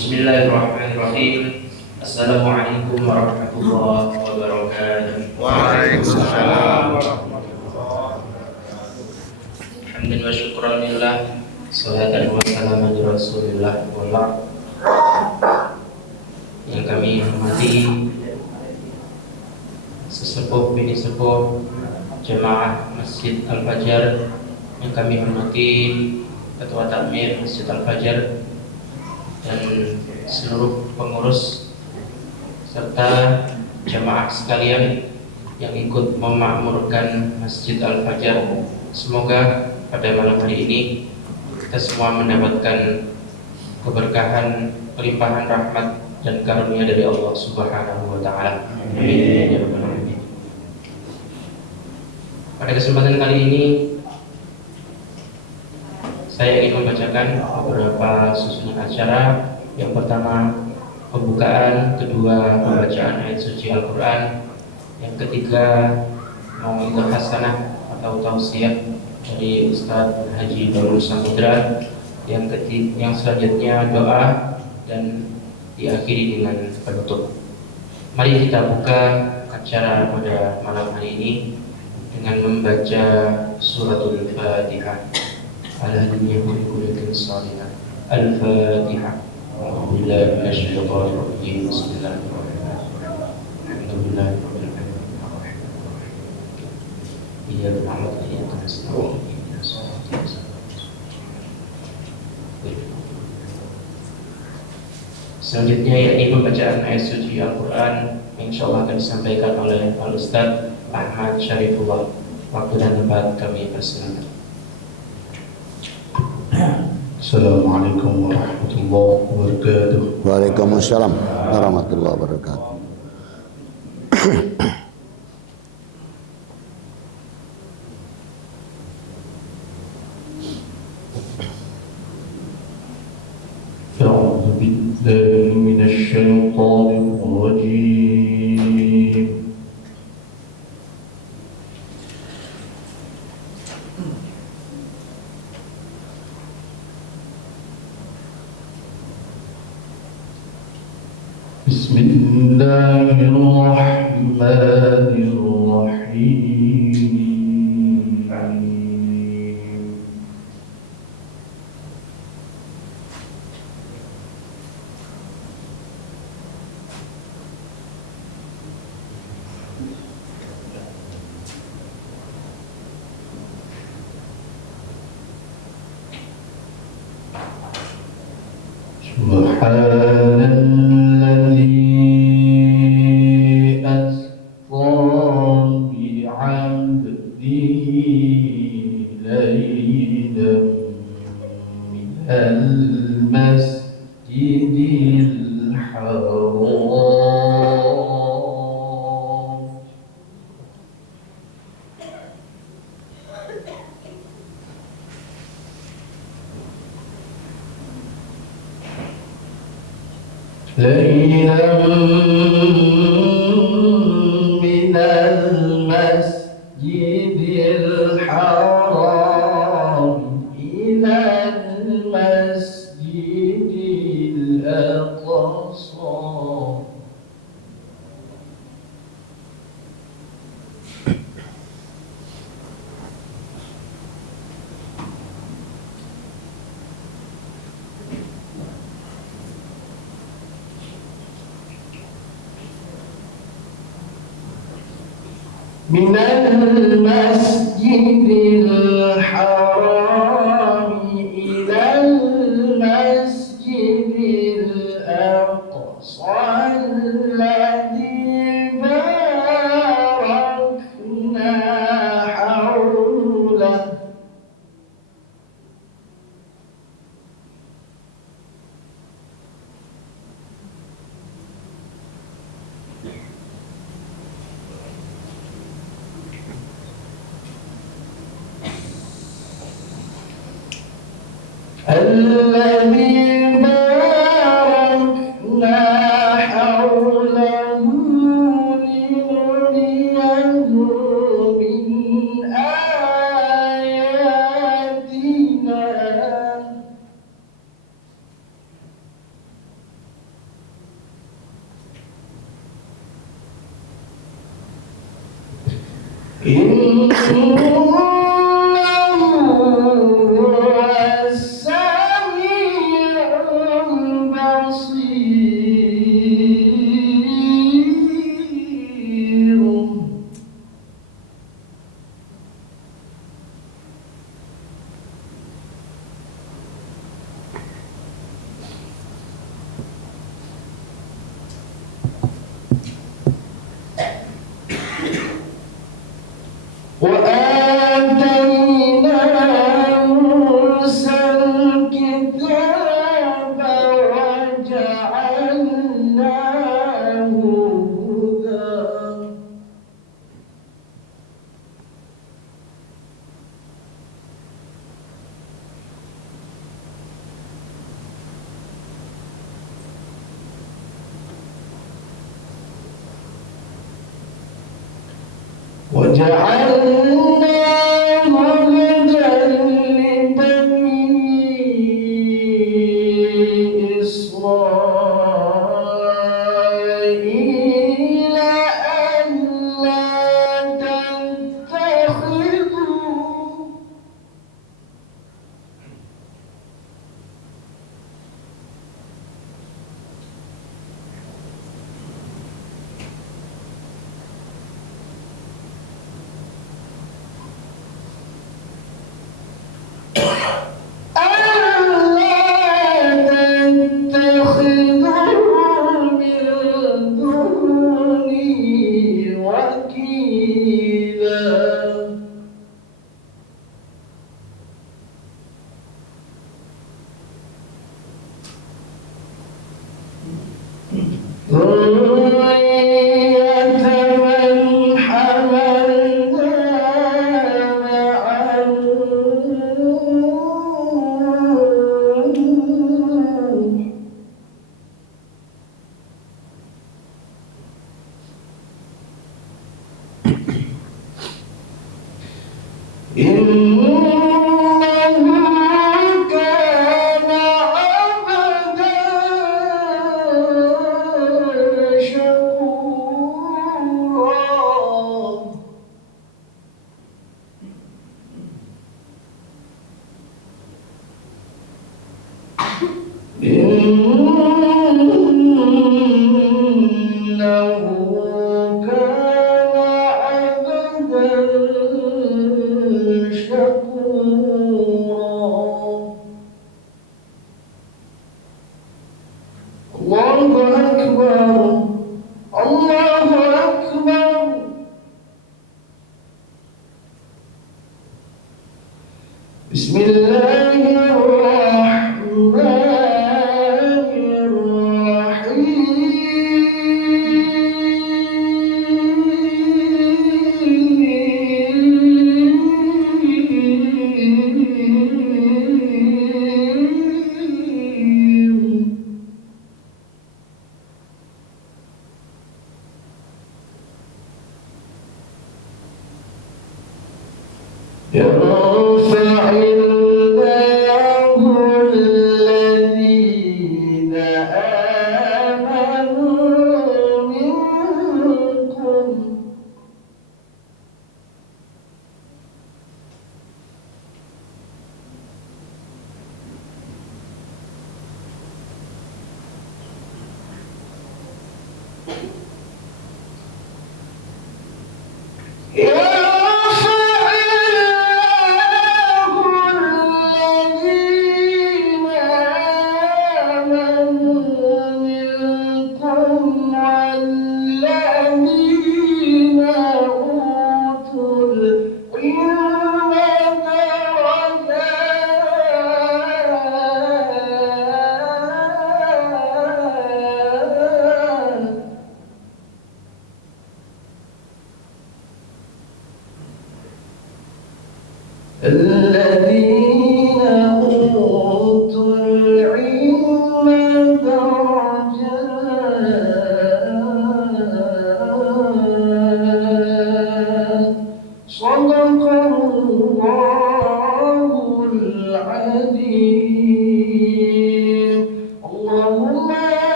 Bismillahirrahmanirrahim. Assalamualaikum warahmatullahi wabarakatuh. Waalaikumsalam warahmatullahi wabarakatuh. Hamdan wa syukran lillah, salatan wa salaman ala Rasulillah wa yang kami hormati sesepuh bini sepuh jemaah Masjid Al-Fajar, yang kami hormati Ketua Takmir Masjid Al-Fajar dan seluruh pengurus serta jemaah sekalian yang ikut memakmurkan Masjid Al-Fajar. Semoga pada malam hari ini kita semua mendapatkan keberkahan, kelimpahan rahmat dan karunia dari Allah Subhanahu wa taala. Amin ya rabbal alamin. Pada kesempatan kali ini saya ingin membacakan beberapa susunan acara. Yang pertama pembukaan, kedua pembacaan ayat suci Al-Quran, yang ketiga mau'izah hasanah atau tausiah dari Ustadz Haji Darul Samudra, yang selanjutnya doa, dan diakhiri dengan penutup. Mari kita buka acara pada malam hari ini dengan membaca suratul Fatihah. Al-Fatihah. Alhamdulillah minasyaitonir rajim. Bismillahirrahmanirrahim. Alhamdulillahirabbil alamin. Iyyaka na'budu wa iyyaka nasta'in. Selanjutnya yakni pembacaan ayat suci Al-Quran yang insyaallah akan disampaikan oleh Al-Ustadz Ahmad Syarifullah. Waktu dan tempat kami persilakan. Assalamualaikum warahmatullahi wabarakatuh. Waalaikumsalam warahmatullahi wabarakatuh. A'udzu billahi minasyaitonir rajim. Bismillahirrahmanirrahim. Subhanalladzi asra bi'abdihi laylan minal masjidil haram ليلا من المسجد الحرام إلى المسجد الأقصى من المسجد الحرام إلى المسجد الأقصى الذي باركنا حوله الذي باركنا حوله لنريه من آياتنا في رجب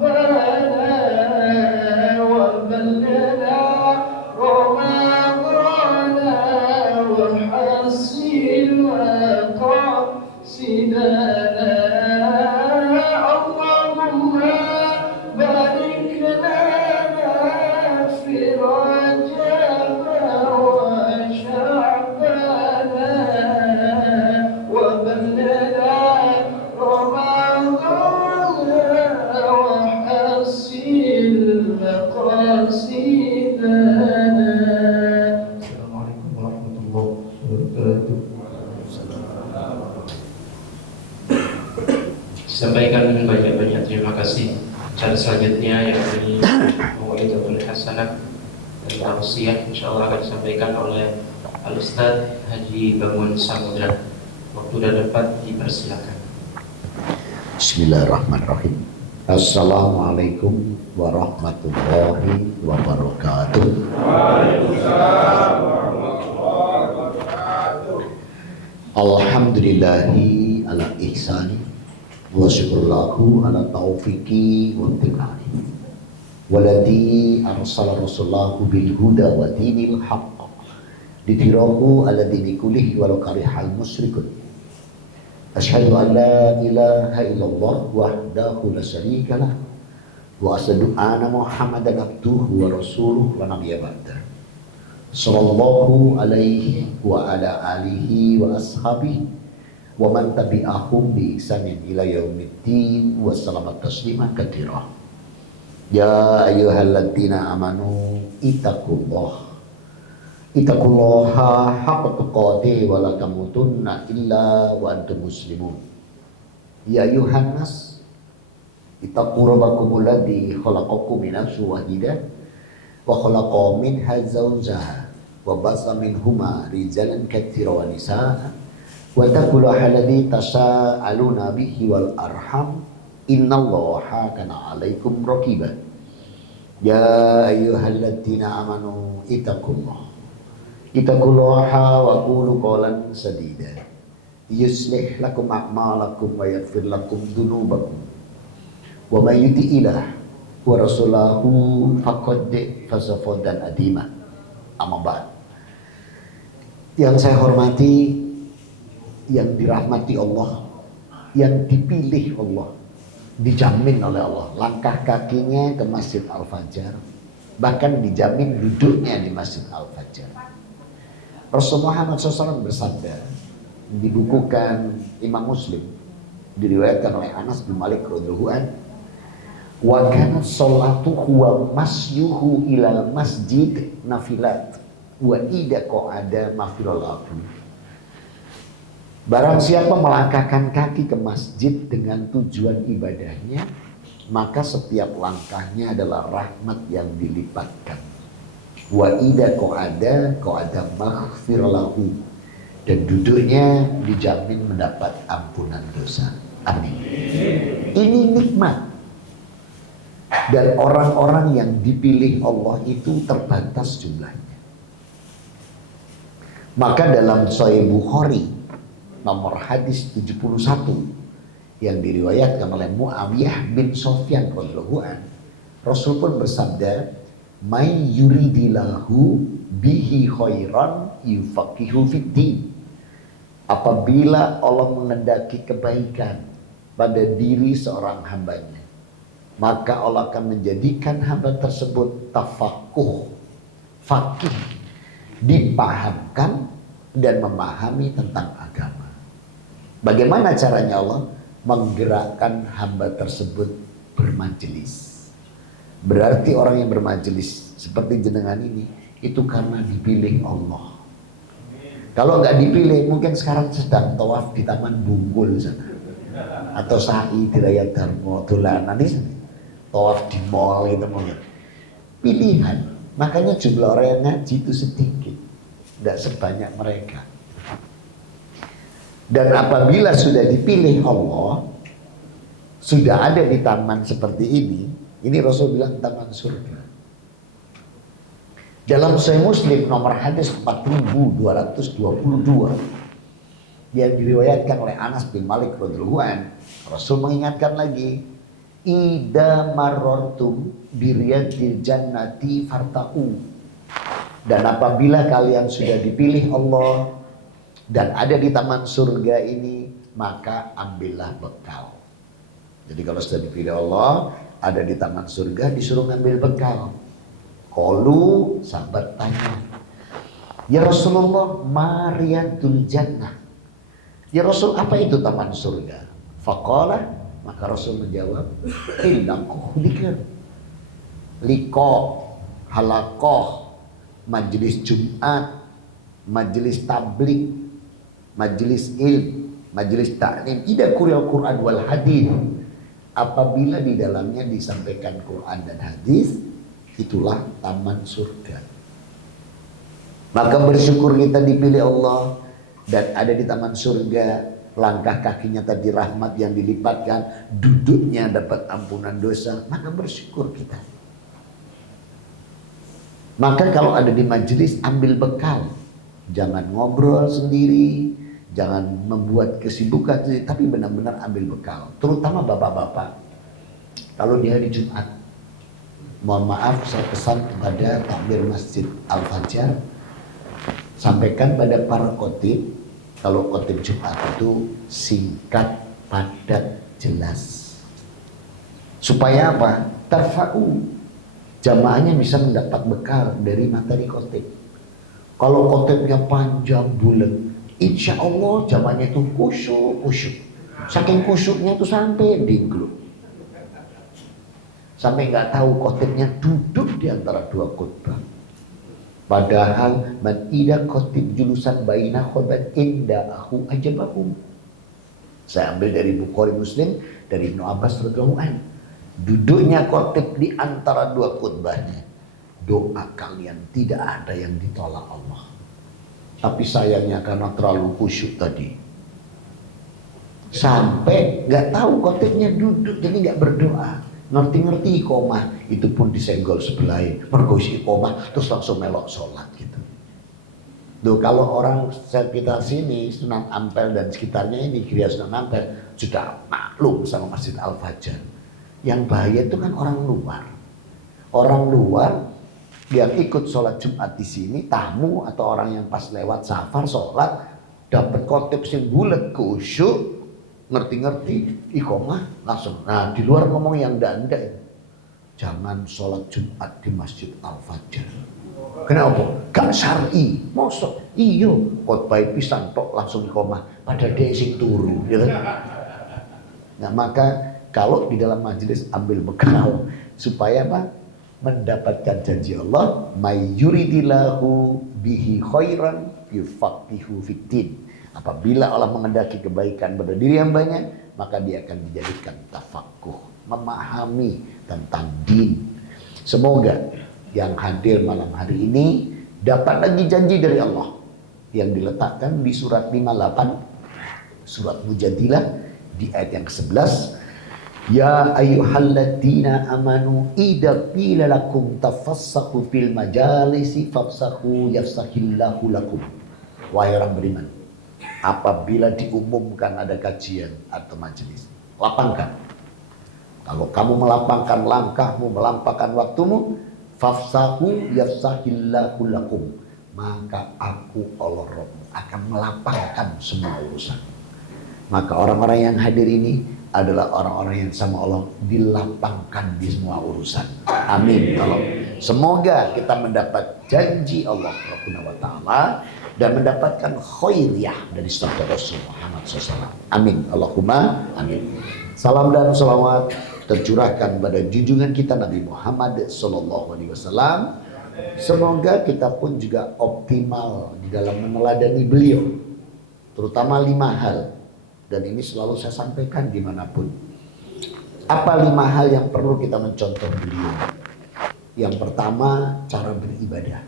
وبلغنا رمضان وحسن مقاصدنا اللهم بارك لنا في رجب وشعبان وبلغنا رمضان وحسن مقاصدنا. Assalamualaikum warahmatullahi wabarakatuh. Sampaikan banyak-banyak terima kasih. Cara selanjutnya yang ini Mau'izatul Hasanah dan tausiah insyaallah akan disampaikan oleh Al-Ustaz Haji Bangun Samudra. Waktu sudah dapat, dipersilakan. Bismillahirrahmanirrahim. Assalamualaikum warahmatullahi wabarakatuh. Alhamdulillahi ala ihsani wa syukurlahu ala taufiqi wa imtinani walladhi arsala rasulahu bil huda wa dinil haqq lidhirahu ala dini kullihi walau karihal musyrikun. Asyhadu an la ilaha illallah wahdahu la syarika lah wa asyhadu anna Muhammadan abduhu wa rasuluhu wa nabiyya ba'da. Sallallahu alaihi wa ala alihi wa ashabihi wa man tabi'ahum bi ihsanin ila yaumiddin wa salamat tasliman katsira. Ya ayyuhalladzina amanu ittaqullaha haqqa tuqatih wa la tamutunna illa wa antum muslimun. Ya ayyuhan nas ittaqu rabbakumul ladzi khalaqakum min nafsin wahidah wa khalaqa minha zawjaha wa bassa minhuma rijalan katsiran wa nisaa wa taqullaha alladzi tasaaluna bihi wal arham innallaha kana 'alaikum raqiba. Ya ayyuhalladzina amanu ittaqullaha wa qulu qawlan sadida yuslih lakum a'malakum wa yaghfir lakum dhunubakum wa may yuti'illah wa rasulahu faqad faza fawzan adima. Amma ba'd. Yang saya hormati, yang dirahmati Allah, yang dipilih Allah, dijamin oleh Allah langkah kakinya ke Masjid Al-Fajar, bahkan dijamin duduknya di Masjid Al-Fajar. Rasulullah Muhammad SAW bersabda, dibukukan Imam Muslim, diriwayatkan oleh Anas bin Malik radhiyallahu anhu, wa kanat sholatuhu wa masyuhu ila masjid nafilat wa idza qa'ada maghfirallahu. Barang siapa melangkahkan kaki ke masjid dengan tujuan ibadahnya, maka setiap langkahnya adalah rahmat yang dilipatkan. Wa idza qa'ada maghfirallahu, dan duduknya dijamin mendapat ampunan dosa. Amin. Ini nikmat. Dan orang-orang yang dipilih Allah itu terbatas jumlahnya. Maka dalam Sahih Bukhari nomor hadis 71 yang diriwayatkan oleh Muawiyah bin Sufyan radhiyallahu anhu, Rasul pun bersabda, "May yuridillahu bihi khairan yufaqihu fiddin." Apabila Allah mengendaki kebaikan pada diri seorang hambanya, maka Allah akan menjadikan hamba tersebut tafakuh, fakih, dipahamkan dan memahami tentang agama. Bagaimana caranya Allah? Menggerakkan hamba tersebut bermajelis. Berarti orang yang bermajelis seperti jenengan ini, itu karena dipilih Allah. Kalau nggak dipilih, mungkin sekarang sedang tawaf di Taman Bungkul sana, atau sa'i di Raya Darmo, dolanan di sana, tawaf di mall gitu mungkin. Pilihan. Makanya jumlah orang yang ngaji itu sedikit, tidak sebanyak mereka. Dan apabila sudah dipilih Allah, sudah ada di taman seperti ini Rasul bilang taman surga. Dalam Sahih Muslim nomor hadis 4222 yang diriwayatkan oleh Anas bin Malik radhiyallahu anhu, Rasul mengingatkan lagi, Ida marortum biriyadil jannati farta'u. Dan apabila kalian sudah dipilih Allah dan ada di taman surga ini, maka ambillah bekal. Jadi kalau sudah dipilih Allah, ada di taman surga, disuruh ngambil bekal. Qalu, sahabat tanya, ya Rasulullah, mariyadul jannah. Ya Rasul, apa itu taman surga? Faqala, maka Rasul menjawab, ilnakuh dikir, liko, halakoh, majelis Jumat, majelis tablik, majelis ilm, majelis ta'lim, ida kurial Quran wal hadis. Apabila di dalamnya disampaikan Quran dan hadis, itulah taman surga. Maka bersyukur kita dipilih Allah dan ada di taman surga. Langkah kakinya tadi rahmat yang dilipatkan, duduknya dapat ampunan dosa, maka bersyukur kita. Maka kalau ada di majelis, ambil bekal. Jangan ngobrol sendiri, jangan membuat kesibukan sendiri, tapi benar-benar ambil bekal. Terutama bapak-bapak, kalau di hari Jumat, mohon maaf saya pesan kepada takmir Masjid Al-Fajar, sampaikan pada para khotib, kalau khotib Jumat itu singkat, padat, jelas. Supaya apa? Tarfa'u, jamaahnya bisa mendapat bekal dari materi khotib. Kalau khotibnya panjang bulat, insya Allah jamaahnya itu khusyuk. Saking khusyuknya itu sampai dingkluk, sampai nggak tahu khotibnya duduk di antara dua khutbah. Padahal man ida khotib julusan baina khobat inda aku ajabahum. Saya ambil dari Bukhari Muslim, dari Ibnu Abbas radhiyallahu anhu. Duduknya khotib di antara dua khutbahnya, doa kalian tidak ada yang ditolak Allah. Tapi sayangnya karena terlalu khusyuk tadi, sampai nggak tahu khotibnya duduk, jadi nggak berdoa. Ngerti-ngerti iqomah, itu pun disenggol sebelah, mergosi iqomah, terus langsung melok sholat gitu. Tuh kalau orang sekitar sini, Sunan Ampel dan sekitarnya ini, Gria Sunan Ampel, sudah maklum sama Masjid Al-Fajar. Yang bahaya itu kan orang luar. Orang luar yang ikut sholat Jumat di sini, tamu atau orang yang pas lewat safar sholat, dapat khotib sing bulet, khusyuk, ngerti-ngerti iqomah langsung. Nah di luar ngomong yang ndak jangan sholat Jumat di Masjid Al-Fajar. Kenapa? Gak syar'i. Mosok iyo khotbah pisan tok langsung iqomah, padahal dia sing turu gitu. Nah maka kalau di dalam majelis ambil bekal supaya apa? Mendapatkan janji Allah, may yuridillahu bihi khairan yufaqihu fiddin. Apabila Allah mengendaki kebaikan pada diri hambanya, maka dia akan dijadikan tafaqquh, memahami tentang din. Semoga yang hadir malam hari ini dapat lagi janji dari Allah yang diletakkan di surat 58 surat Mujadilah di ayat yang ke-11. Ya ayyuhalladzina amanu idza qila lakum tafassahu fil majalisi fafsahu yafsahillahu lakum. Wahai orang beriman, apabila diumumkan ada kajian atau majelis, lapangkan. Kalau kamu melapangkan langkahmu, melampaukan waktumu, fafsahu yafsahillahu lakum, maka aku Allah Rabb akan melapangkan semua urusan. Maka orang-orang yang hadir ini adalah orang-orang yang sama Allah dilapangkan di semua urusan. Amin. Semoga kita mendapat janji Allah Subhanahu wa taala dan mendapatkan khairiyah dari sabda Rasul Muhammad SAW. Amin. Allahumma amin. Salam dan salawat tercurahkan pada junjungan kita Nabi Muhammad SAW. Semoga kita pun juga optimal di dalam meneladani beliau, terutama 5 hal. Dan ini selalu saya sampaikan dimanapun. Apa 5 hal yang perlu kita mencontoh beliau? Yang pertama, cara beribadah.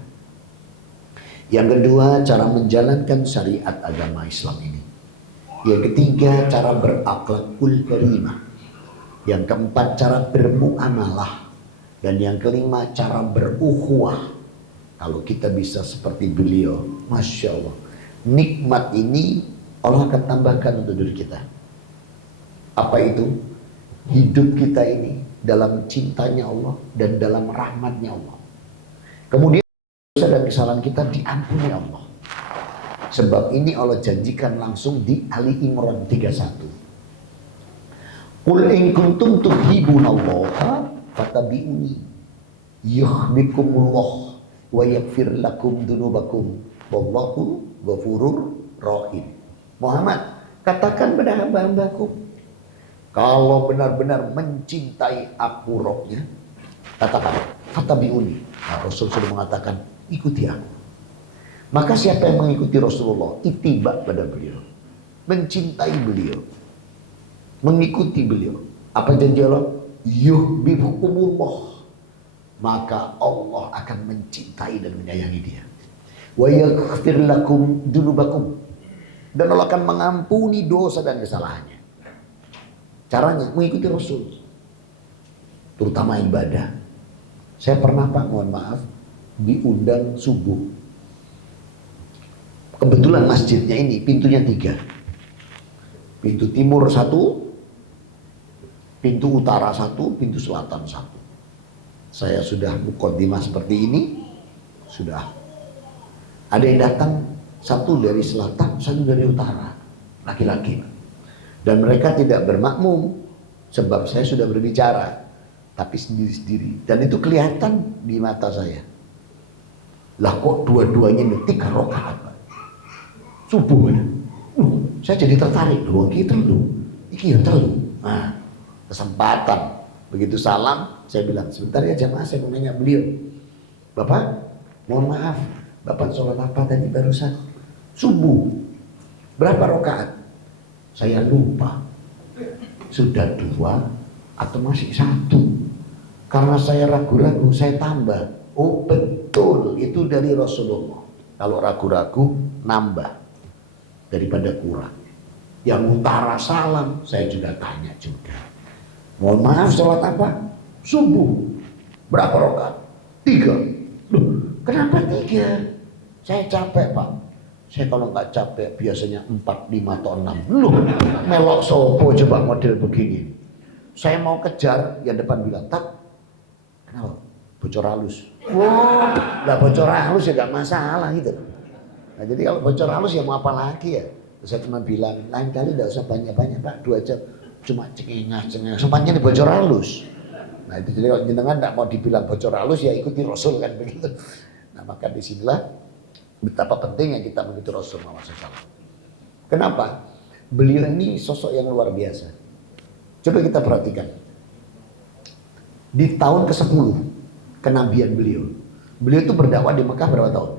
Yang kedua, cara menjalankan syariat agama Islam ini. Yang ketiga, cara berakhlakul karimah. Yang keempat, cara bermuamalah. Dan yang kelima, cara berukhuwah. Kalau kita bisa seperti beliau, Masya Allah, nikmat ini Allah akan tambahkan untuk diri kita. Apa itu? hidup kita ini dalam cintanya Allah dan dalam rahmatnya Allah. Kemudian dosa dan kesalahan kita diampuni Allah. Sebab ini Allah janjikan langsung di Ali Imran 31. Qul in kuntum tuhibbunallaha fattabi'uni yuhibbukumullah wa yaghfir lakum dzunubakum wallahu ghafurur rahim. Muhammad, katakan pada hamba-hambaku, kalau benar-benar mencintai aku rohnya, katakan fattabi'uni. Nah, Rasul sudah mengatakan ikuti aku. Maka siapa yang mengikuti Rasulullah, ittiba pada beliau, mencintai beliau, mengikuti beliau, apa janji Allah? Yuhibbukumullah, maka Allah akan mencintai dan menyayangi dia. Wa yaghfir lakum dzunubakum, dan Allah akan mengampuni dosa dan kesalahannya. Caranya mengikuti Rasul, terutama ibadah. Saya pernah, Pak, mohon maaf, diundang subuh. Kebetulan masjidnya ini pintunya 3. Pintu timur 1, pintu utara 1, pintu selatan 1. Saya sudah muqaddimah seperti ini, sudah. Ada yang datang, 1 dari selatan, 1 dari utara, laki-laki. Dan mereka tidak bermakmum, sebab saya sudah berbicara, tapi sendiri-sendiri. Dan itu kelihatan di mata saya. Lah kok dua-duanya ini 3 rakaat, Pak? Subuh ya. Saya jadi tertarik, loh kita lu, iki ya terlalu. Nah, kesempatan. Begitu salam, saya bilang, sebentar ya jamaah, saya mau nanya beliau. Bapak, mohon maaf, Bapak sholat apa tadi barusan? Subuh. Berapa rakaat? Saya lupa. Sudah 2 atau masih 1? Karena saya ragu-ragu, saya tambah. Oh betul, itu dari Rasulullah. Kalau ragu-ragu, nambah daripada kurang. Yang utara salam, saya juga tanya juga. Mohon maaf, sholat apa? Subuh. Berapa rakaat? 3. Loh, kenapa 3? Saya capek, Pak. Saya kalau nggak capek biasanya 4, 5 atau 6. Loh, melok sopo coba model begini. Saya mau kejar, yang depan bilang, tak, kenapa? Bocor halus. Wah, lah bocor halus ya nggak masalah gitu. Nah, jadi kalau bocor halus ya mau apa lagi ya? Terus saya cuma bilang, lain kali nggak usah banyak-banyak, Pak, 2 jam. Cuma cengengah. Sempatnya di bocor halus. Nah itu jadi kalau jenengan nggak mau dibilang bocor halus ya ikuti Rasul kan begitu. Nah maka disinilah betapa pentingnya kita mengikuti Rasul SAW. Kenapa? Beliau ini sosok yang luar biasa. Coba kita perhatikan. Di tahun ke-10 kenabian beliau. Beliau itu berdakwah di Mekah berapa tahun?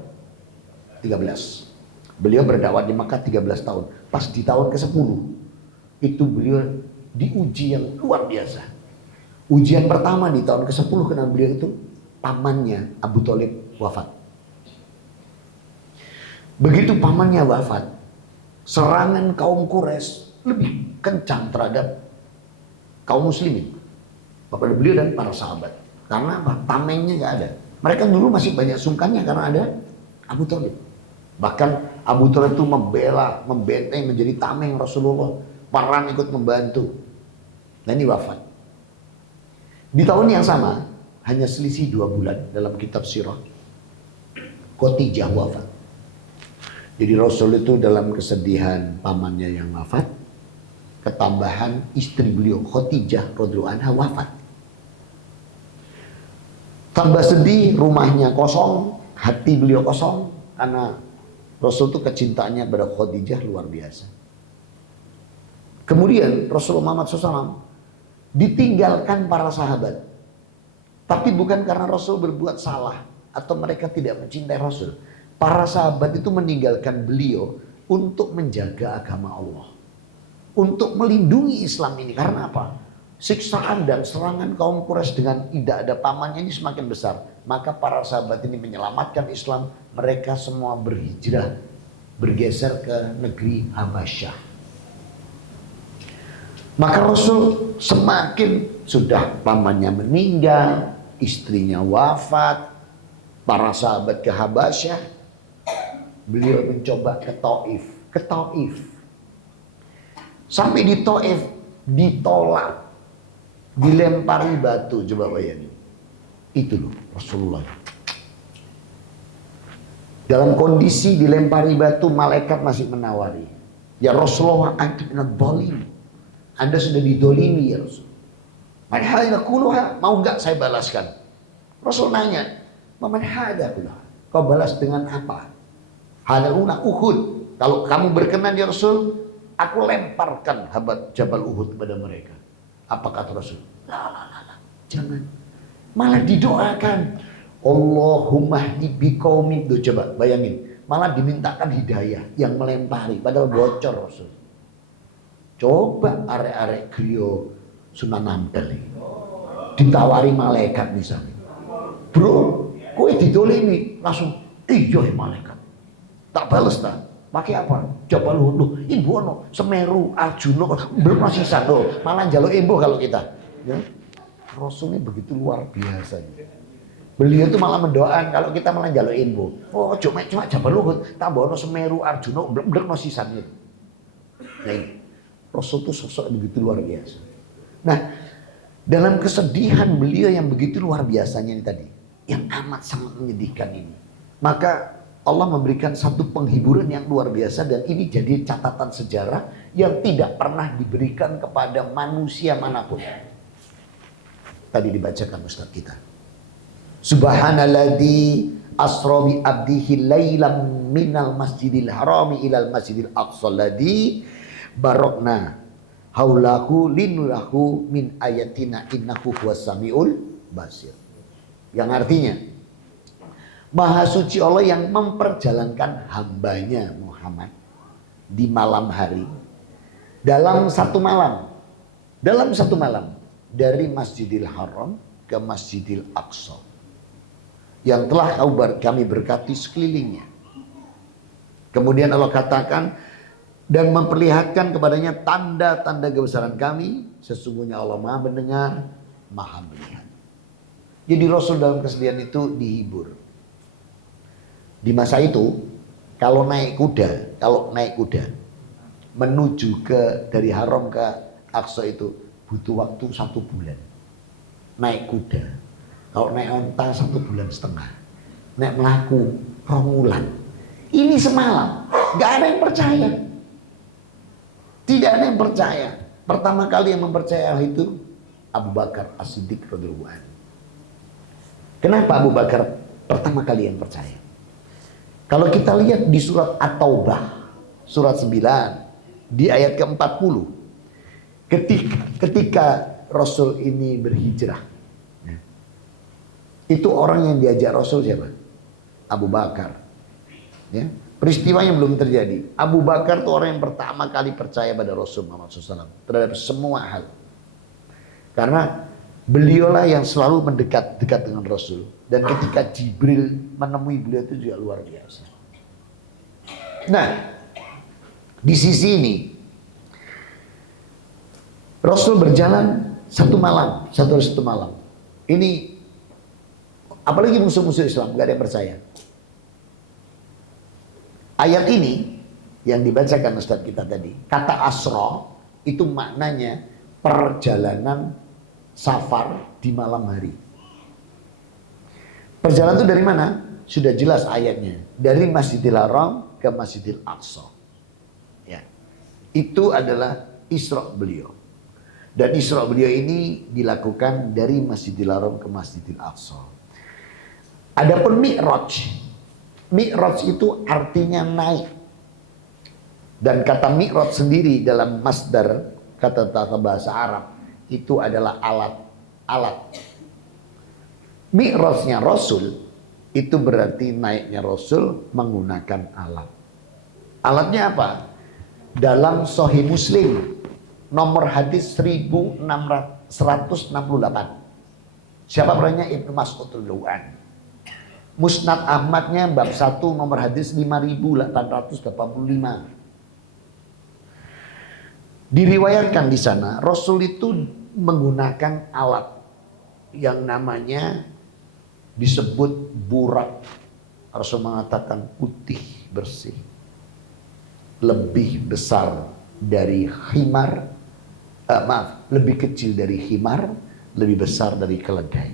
13. Beliau berdakwah di Mekah 13 tahun. Pas di tahun ke-10 itu beliau diuji yang luar biasa. Ujian pertama di tahun ke-10 karena beliau itu pamannya Abu Thalib wafat. Begitu pamannya wafat, serangan kaum Quraisy lebih kencang terhadap kaum muslimin kepada beliau dan para sahabat. Karena apa? Tamengnya nggak ada. Mereka dulu masih banyak sungkannya karena ada Abu Thalib. Bahkan Abu Thalib itu membenteng menjadi tameng Rasulullah. Perang ikut membantu. Dan ini wafat. Di tahun yang sama, hanya selisih 2 bulan dalam kitab sirah, Khadijah wafat. Jadi Rasul itu dalam kesedihan pamannya yang wafat, ketambahan istri beliau Khadijah radhiyallahu anha wafat. Tambah sedih, rumahnya kosong, hati beliau kosong, karena Rasul itu kecintaannya pada Khadijah luar biasa. Kemudian Rasulullah Muhammad SAW ditinggalkan para sahabat. Tapi bukan karena Rasul berbuat salah atau mereka tidak mencintai Rasul. Para sahabat itu meninggalkan beliau untuk menjaga agama Allah. Untuk melindungi Islam ini. Karena apa? Siksaan dan serangan kaum Quraisy dengan tidak ada pamannya ini semakin besar. Maka para sahabat ini menyelamatkan Islam. Mereka semua berhijrah, bergeser ke negeri Habasyah. Maka Rasul semakin sudah pamannya meninggal, istrinya wafat, para sahabat ke Habasyah, beliau mencoba ke Taif. Sampai di Taif ditolak dilempari batu, coba bayangin. Itu loh Rasulullah. Dalam kondisi dilempari batu, malaikat masih menawari. Ya Rasulullah, Anda sudah didolimi ya Rasul. Mau nggak saya balaskan? Rasul nanya, kau balas dengan apa? Hadaluna Uhud. Kalau kamu berkenan ya Rasul, aku lemparkan habat Jabal Uhud kepada mereka. Apa kata Rasul? La, jangan. Malah didoakan. Allahumma hdi biqaumin. Coba bayangin. Malah dimintakan hidayah yang melempari. Padahal bocor Rasul. Coba arek-arek griya Sunan Ampel. Ditawari malaikat misalnya. Bro, kowe didolimi. Langsung, iya malaikat. Tak bales tak. Pakai apa? Jabal Uhud. Ibu ono Semeru, Arjuna, belum masih satu. Malah njaluk imbuh kalau kita. Ya. Rasulnya begitu luar biasa. Beliau itu malah mendoakan kalau kita malah njaluk imbuh. Oh, cuma Jabal Uhud, tambah ono Semeru, Arjuna, belum masih satu. Nah, ini. Rasul itu sosok begitu luar biasa. Nah, dalam kesedihan beliau yang begitu luar biasanya ini tadi, yang amat sangat menyedihkan ini, maka Allah memberikan satu penghiburan yang luar biasa, dan ini jadi catatan sejarah yang tidak pernah diberikan kepada manusia manapun. Tadi dibacakan Ustaz kita. Subhanalladzi asra bi abdihi lailam minal masjidil harami ilal masjidil aqsal ladzi barokna haulahu linurahu min ayatina innahu huwas samiul basir. Yang artinya, Maha suci Allah yang memperjalankan hambanya Muhammad di malam hari dalam satu malam dari Masjidil Haram ke Masjidil Aqsa yang telah kami berkati sekelilingnya. Kemudian Allah katakan dan memperlihatkan kepadanya tanda-tanda kebesaran kami, sesungguhnya Allah Maha mendengar, Maha melihat. Jadi Rasul dalam kesedihan itu dihibur. Di masa itu kalau naik kuda menuju dari Haram ke Aqsa itu butuh waktu 1 bulan. Naik kuda. Kalau naik onta 1,5 bulan. Naik melaku 2 bulan. Ini semalam. Gak ada yang percaya. Tidak ada yang percaya. Pertama kali yang mempercaya itu Abu Bakar As-Siddiq radhiyallahu anhu. Kenapa Abu Bakar pertama kali yang percaya? Kalau kita lihat di surat At-Taubah, surat 9, di ayat ke-40, ketika Rasul ini berhijrah, itu orang yang diajak Rasul siapa? Abu Bakar. Ya. Peristiwa yang belum terjadi. Abu Bakar itu orang yang pertama kali percaya pada Rasul Muhammad SAW terhadap semua hal. Karena beliaulah yang selalu mendekat dengan Rasul. Dan ketika Jibril menemui beliau itu juga luar biasa. Nah, di sisi ini Rasul berjalan 1 malam, 1 malam. Ini apalagi musuh-musuh Islam gak ada yang percaya. Ayat ini yang dibacakan Ustadz kita tadi, kata asra itu maknanya perjalanan safar di malam hari. Perjalanan itu dari mana? Sudah jelas ayatnya. Dari Masjidil Haram ke Masjidil Aqsa. Ya. Itu adalah Isra beliau. Dan Isra beliau ini dilakukan dari Masjidil Haram ke Masjidil Aqsa. Adapun Mi'raj. Mi'raj itu artinya naik. Dan kata Mi'raj sendiri dalam masdar kata bahasa Arab itu adalah alat. Mi'rajnya Rasul itu berarti naiknya Rasul menggunakan alat. Alatnya apa? Dalam Sahih Muslim nomor hadis 1668. Siapa orangnya? Ibnu Mas'ud radhiyallahu anhu. Musnad Ahmadnya bab 1 nomor hadis 5845. Diriwayatkan di sana Rasul itu menggunakan alat yang namanya disebut burak. Rasul mengatakan putih bersih, lebih besar dari khimar, lebih kecil dari khimar lebih besar dari keledai.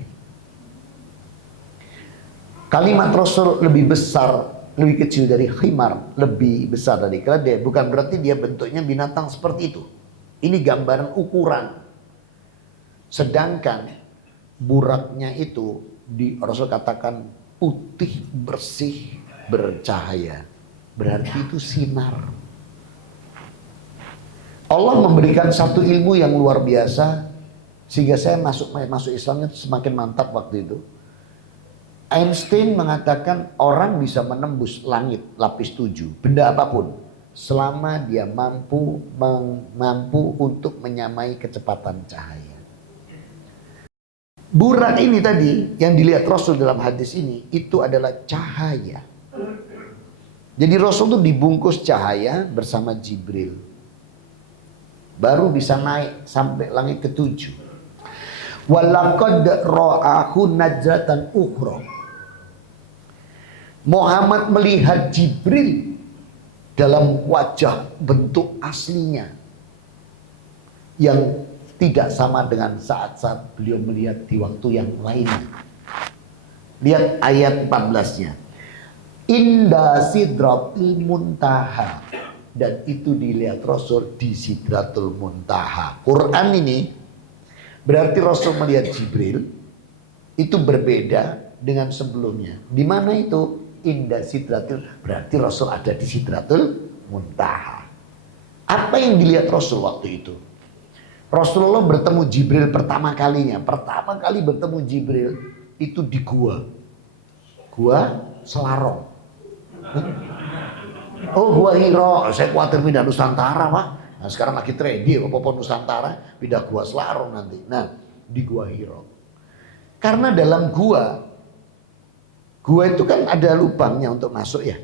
Kalimat Rasul lebih besar, lebih kecil dari khimar, lebih besar dari keledai, bukan berarti dia bentuknya binatang seperti itu. Ini gambaran ukuran. Sedangkan buraknya itu Rasul katakan putih, bersih, bercahaya. Berarti itu sinar. Allah memberikan satu ilmu yang luar biasa sehingga saya masuk Islamnya semakin mantap waktu itu. Einstein mengatakan orang bisa menembus langit lapis 7, benda apapun, selama dia mampu untuk menyamai kecepatan cahaya. Burak ini tadi yang dilihat Rasul dalam hadis ini itu adalah cahaya. Jadi Rasul itu dibungkus cahaya bersama Jibril, baru bisa naik sampai langit ke-7. Walaqad ra'ahu najratan ukhra. Muhammad melihat Jibril dalam wajah bentuk aslinya yang tidak sama dengan saat-saat beliau melihat di waktu yang lainnya. Lihat ayat 14-nya. Inda sidratil muntaha. Dan itu dilihat Rasul di sidratul muntaha. Quran ini berarti Rasul melihat Jibril itu berbeda dengan sebelumnya. Di mana itu? Indah sidratil, berarti Rasul ada di sidratul muntaha. Apa yang dilihat Rasul waktu itu? Rasulullah bertemu Jibril pertama kalinya. Pertama kali bertemu Jibril itu di gua Selarong. Oh, gua Hiro. Saya khawatir pindah Nusantara, Pak. Nah, sekarang lagi trading apa Nusantara, pindah gua Selarong nanti. Nah, di gua Hiro. Karena dalam gua itu kan ada lubangnya untuk masuk ya.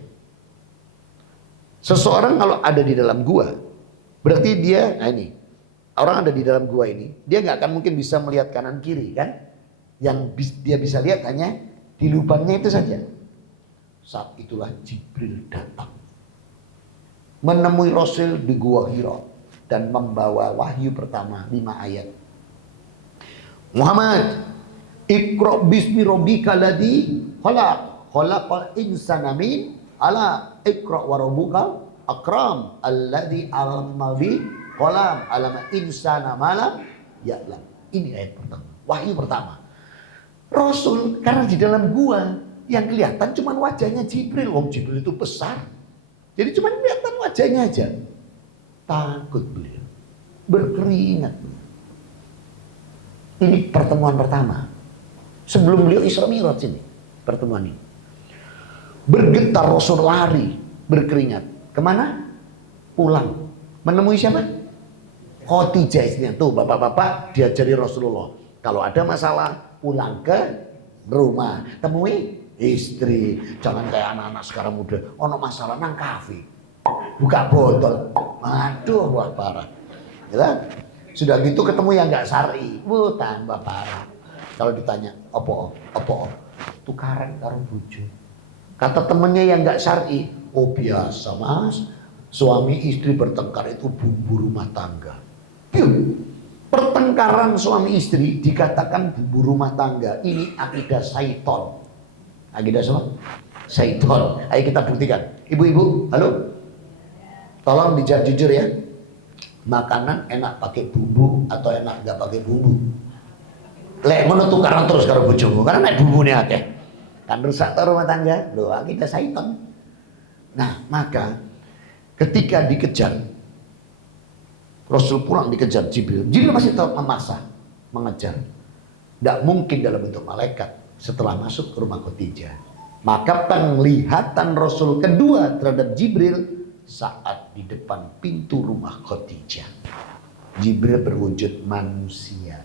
Seseorang kalau ada di dalam gua, berarti dia, nah ini, orang ada di dalam gua ini, dia nggak akan mungkin bisa melihat kanan kiri kan? Yang dia bisa lihat hanya di lubangnya itu saja. Saat itulah Jibril datang, menemui Rasul di gua Hiro dan membawa wahyu pertama 5 ayat. Muhammad, Iqra bismi rabbikal ladzi khalaqal insana min ala Iqra wa rabbukal akram alladzi 'allama bil qalam 'allama insana ma lam ya'lam. Ini ayat pertama, wahyu pertama. Rasul karena di dalam gua yang kelihatan cuma wajahnya Jibril. Jibril itu besar. Jadi cuma kelihatan wajahnya aja. Takut beliau, berkeringat. Ini pertemuan pertama. Sebelum beliau Isra Mi'raj ini, pertemuan ini. Bergetar Rasul lari, berkeringat. Kemana? Pulang. Menemui siapa? Khadijah istrinya. Tuh bapak-bapak diajari Rasulullah. Kalau ada masalah, pulang ke rumah. Temui istri. Jangan kayak anak-anak sekarang muda. Ono masalah nang kafe. Buka botol. Aduh, wah parah. Ya, sudah gitu ketemu yang gak syar'i. Tambah parah. Kalau ditanya, apa? Tukaran karo bojo. Kata temennya yang gak syar'i, oh biasa mas, suami istri bertengkar itu bumbu rumah tangga. Pertengkaran suami istri dikatakan bumbu rumah tangga. Ini akidah syaiton. Akidah apa? Syaiton. Ayo kita buktikan. Ibu-ibu, halo? Tolong dijawab jujur ya. Makanan enak pakai bumbu atau enak gak pakai bumbu? Lek ngono tukaran terus karo bojomu, karena nek bumbune akeh. Kan rusak rumah tangga. Loh, kita syaitan. Nah, maka ketika dikejar Rasul pulang dikejar Jibril. Jibril masih tetap memaksa mengejar. Tidak mungkin dalam bentuk malaikat setelah masuk ke rumah Khadijah. Maka penglihatan Rasul kedua terhadap Jibril saat di depan pintu rumah Khadijah. Jibril berwujud manusia.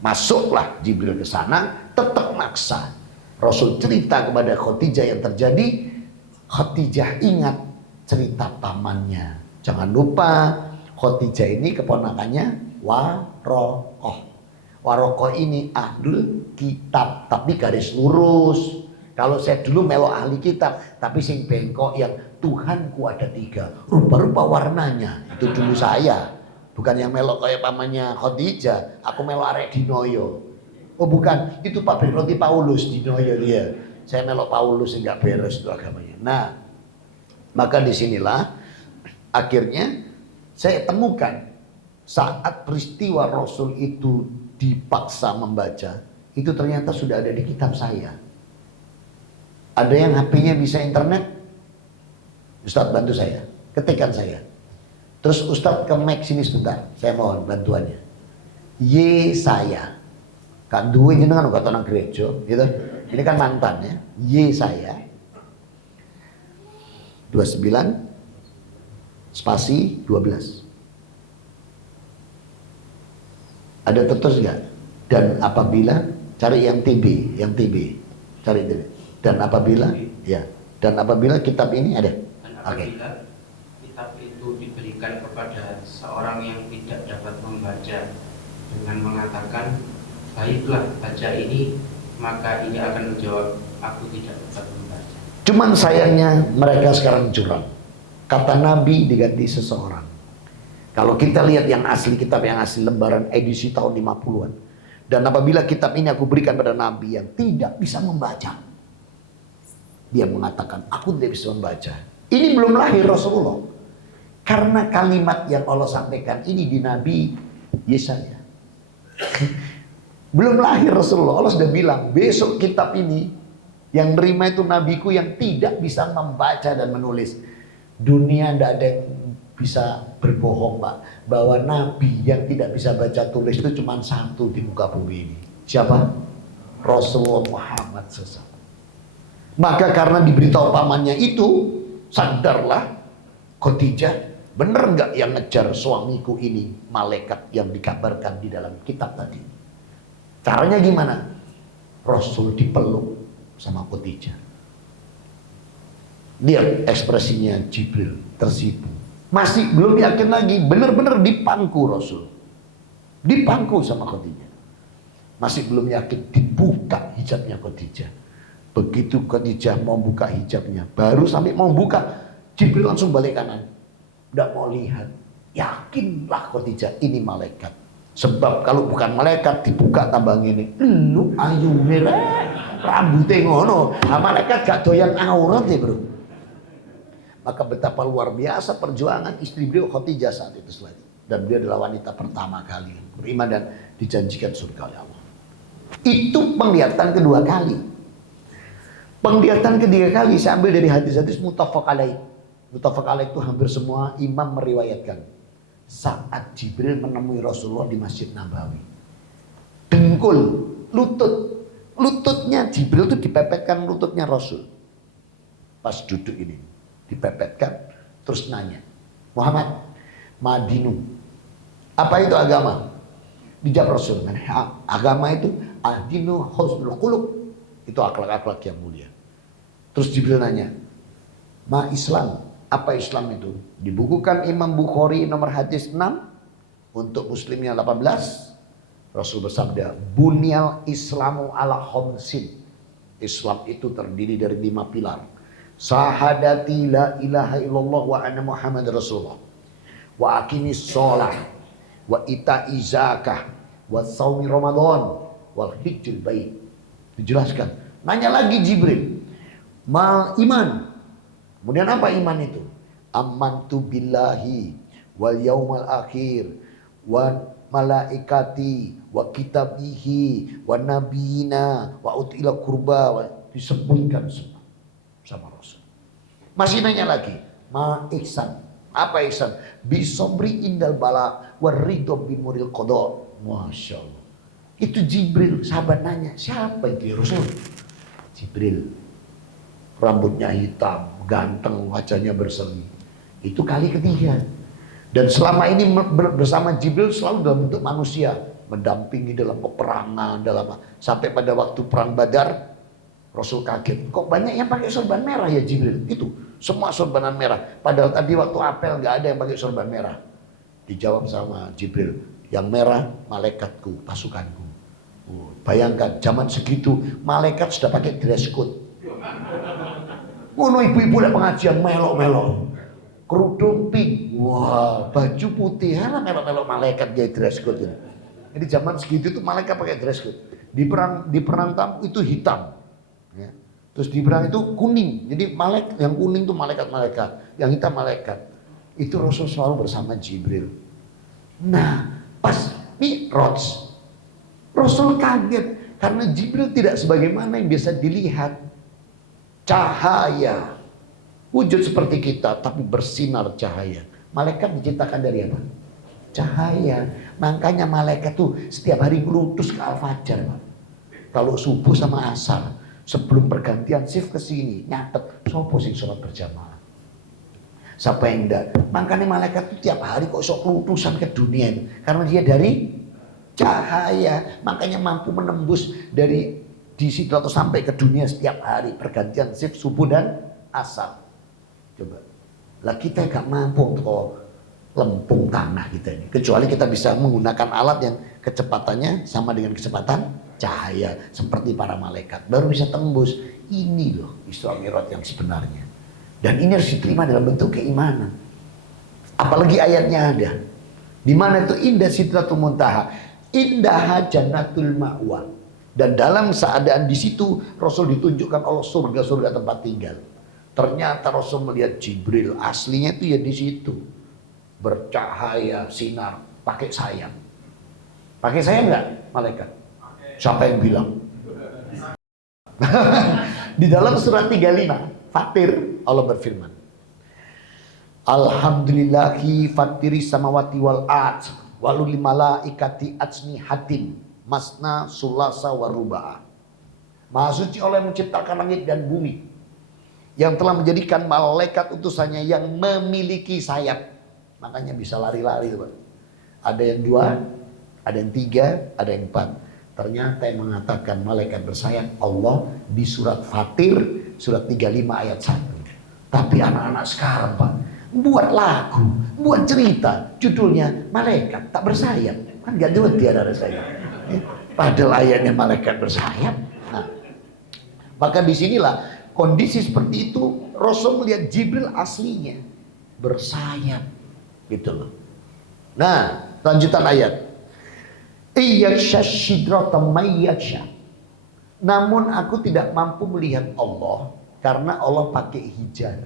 Masuklah Jibril ke sana, tetap maksa. Rasul cerita kepada Khadijah yang terjadi. Khadijah ingat cerita pamannya. Jangan lupa Khadijah ini keponakannya Warokoh. Warokoh ini ahlul kitab, tapi garis lurus. Kalau saya dulu melok ahli kitab, tapi sing bengkok yang Tuhanku ada 3, rupa-rupa warnanya. Itu dulu saya. Bukan yang melok kayak pamannya Khadijah, aku melok arek dinoyo. Oh bukan, itu pabrik roti Paulus dinoyo dia. Saya melok Paulus enggak beres itu agamanya. Nah, maka disinilah akhirnya saya temukan saat peristiwa Rasul itu dipaksa membaca, itu ternyata sudah ada di kitab saya. Ada yang HP-nya bisa internet, Ustadz bantu saya, ketikkan saya. Terus Ustadz ke Mac sini sebentar, saya mohon bantuannya. Yesaya, kan dua jenengan kata orang gereja, gitu. Ini kan mantan ya. Yesaya 29 spasi 12. Ada terus nggak? Dan apabila cari yang TB, cari TB. Dan apabila ya, dan apabila kitab ini ada. Dan apabila kitab itu diberikan kepada seorang yang tidak dapat membaca dengan mengatakan, baiklah baca ini, maka ia akan menjawab, aku tidak dapat membaca. Cuman sayangnya mereka sekarang curang. Kata Nabi diganti seseorang. Kalau kita lihat yang asli, kitab yang asli lembaran edisi tahun 50-an. Dan apabila kitab ini aku berikan pada Nabi yang tidak bisa membaca, dia mengatakan, aku tidak bisa membaca. Ini belum lahir Rasulullah. Karena kalimat yang Allah sampaikan ini di Nabi Yesaya. Belum lahir Rasulullah. Allah sudah bilang, besok kitab ini yang nerima itu nabiku yang tidak bisa membaca dan menulis. Dunia tidak ada yang bisa berbohong, Pak, bahwa nabi yang tidak bisa baca tulis itu cuma satu di muka bumi ini. Siapa? Rasulullah Muhammad SAW. Maka karena diberitahu pamannya itu, sadarlah Khadijah, bener nggak yang ngejar suamiku ini malaikat yang dikabarkan di dalam kitab tadi? Caranya gimana? Rasul dipeluk sama Khadijah. Lihat ekspresinya Jibril tersipu. Masih belum yakin lagi, bener-bener dipangku Rasul. Dipangku sama Khadijah. Masih belum yakin, dibuka hijabnya Khadijah. Begitu Khadijah mau buka hijabnya, baru sampai mau buka, Jibril langsung balik kanan. Tidak mau lihat. Yakinlah Khadijah ini malaikat. Sebab kalau bukan malaikat dibuka tambang ini, lu ayu merah, rambutnya ngono. Nah, malaikat gak doyan aurat ya bro. Maka betapa luar biasa perjuangan istri beliau Khadijah saat itu selalu. Dan beliau adalah wanita pertama kali beriman dan dijanjikan surga oleh Allah. Itu penglihatan kedua kali. Penglihatan ketiga kali saya ambil dari hadis-hadis muttafaq alaih. Muttafaq alaih itu hampir semua imam meriwayatkan. Saat Jibril menemui Rasulullah di Masjid Nabawi. Dengkul, lutut. Lututnya Jibril itu dipepetkan lututnya Rasul. Pas duduk ini. Dipepetkan. Terus nanya. Muhammad, madinu. Apa itu agama? Dijawab Rasul. Agama itu adinu husnul khuluq. Itu akhlak-akhlak yang mulia. Terus Jibril nanya, ma Islam? Apa Islam itu? Dibukukan Imam Bukhari nomor hadis 6. Untuk Muslimnya 18. Rasul bersabda, bunyal Islamu ala khamsin. Islam itu terdiri dari 5 pilar. Sahadati la ilaha illallah wa anna Muhammad Rasulullah. Wa aqimis sholah. Wa ita'i zakah. Wa saumi Ramadan. Wal hijjul bait. Dijelaskan. Nanya lagi Jibril, mal iman. Kemudian apa iman itu? Amantu billahi wal yaumal akhir wa malaikati wa kitabihi wa nabiyina wa utila kurba. Disebutkan semua sama Rasul. Masih nanya lagi, ma ihsan. Apa ihsan? Bisobri indal bala wa ridho bimuril qada. Masya Allah. Itu Jibril, sahabat nanya, siapa itu ya Rasul? Jibril, rambutnya hitam, ganteng, wajahnya berseri. Itu kali ketiga. Dan selama ini bersama Jibril selalu dalam bentuk manusia, mendampingi dalam peperangan, sampai pada waktu perang Badar, Rasul kaget. Kok banyak yang pakai sorban merah ya Jibril? Itu semua sorbanan merah. Padahal tadi waktu apel nggak ada yang pakai sorban merah. Dijawab sama Jibril, yang merah malaikatku, pasukanku. Bayangkan zaman segitu malaikat sudah pakai dress code. Ngono ibu-ibu lah pengajian melok-melok. Kerudung pink. Wah, baju putih, melok-melok malaikat gaya dress code ini. Jadi zaman segitu tuh malaikat pakai dress code. Di perang tamu itu hitam. Ya. Terus di perang itu kuning. Jadi yang kuning itu malaikat-malaikat, yang hitam malaikat. Itu Rasul selalu bersama Jibril. Nah, pas Mi'raj, Rasul kaget karena Jibril tidak sebagaimana yang biasa dilihat. Cahaya, wujud seperti kita tapi bersinar cahaya. Malaikat diciptakan dari apa? Cahaya. Makanya malaikat tuh setiap hari melutus ke Al-Fajr, Pak. Kalau subuh sama asar, sebelum pergantian shift ke sini, nyatet sopo sing sholat berjamaah. Siapa yang enggak? Makanya malaikat itu tiap hari kok sok kelutusan ke dunia itu. Karena dia dari cahaya. Makanya mampu menembus dari di situ atau sampai ke dunia setiap hari pergantian shift subuh dan asar. Coba. Lah kita gak mampu untuk lempung tanah kita ini. Kecuali kita bisa menggunakan alat yang kecepatannya sama dengan kecepatan cahaya seperti para malaikat. Baru bisa tembus. Ini loh Isra Mi'raj yang sebenarnya. Dan ini harus diterima dalam bentuk keimanan. Apalagi ayatnya ada. Di mana itu indah sidratul muntaha, indah jannatul ma'wa. Dan dalam keadaan di situ Rasul ditunjukkan Allah surga-surga tempat tinggal. Ternyata Rasul melihat Jibril aslinya itu ya di situ. Bercahaya, sinar, pakai sayap. Pakai sayap enggak malaikat? Siapa yang bilang? Di dalam surat 35 Fatir Allah berfirman, Alhamdulillahi fatiri samawati wal ard walul malaikati atsni hatin masna sulasa waruba'a. Maha suci Allah yang menciptakan langit dan bumi, yang telah menjadikan malaikat utusannya yang memiliki sayap. Makanya bisa lari-lari, Pak. Ada yang 2, ada yang 3, ada yang 4. Ternyata yang mengatakan malaikat bersayap Allah di surat Fatir, surat 35 ayat 1. Tapi anak-anak sekarang, Pak, buat lagu, buat cerita, judulnya malaikat tak bersayap. Kan gak jelas dia ada sayap. Padahal ayatnya malaikat bersayap. Nah, maka disinilah kondisi seperti itu Rasul melihat Jibril aslinya bersayap, gitu loh. Nah, lanjutan ayat. Iyaksha shidrata mayyaksha. Namun aku tidak mampu melihat Allah karena Allah pakai hijar.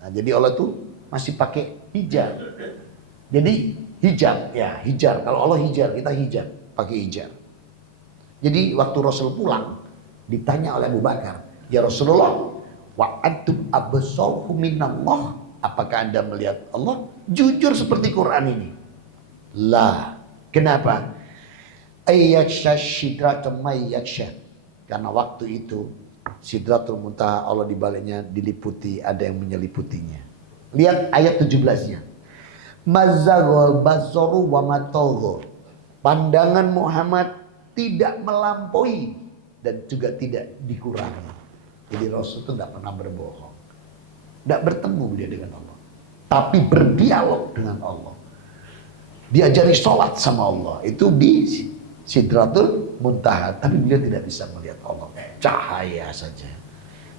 Nah, jadi Allah tuh masih pakai hijar. Jadi hijab, ya hijar. Kalau Allah hijar, kita hijab, pakai hijar. Jadi waktu Rasul pulang, ditanya oleh Abu Bakar, ya Rasulullah, wa antum absaruhu minallah, apakah Anda melihat Allah? Jujur seperti Quran ini. Lah, kenapa? Ayyaksha sidratul mayyaksha. Karena waktu itu Sidratul Muntaha Allah di baliknya diliputi, ada yang menyeliputinya. Lihat ayat 17-nya. Mazaghal basaru wa matagha. Pandangan Muhammad tidak melampaui dan juga tidak dikurangi. Jadi Rasul itu tidak pernah berbohong. Tidak bertemu dia dengan Allah. Tapi berdialog dengan Allah. Diajari sholat sama Allah. Itu di Sidratul Muntaha. Tapi beliau tidak bisa melihat Allah. Cahaya saja.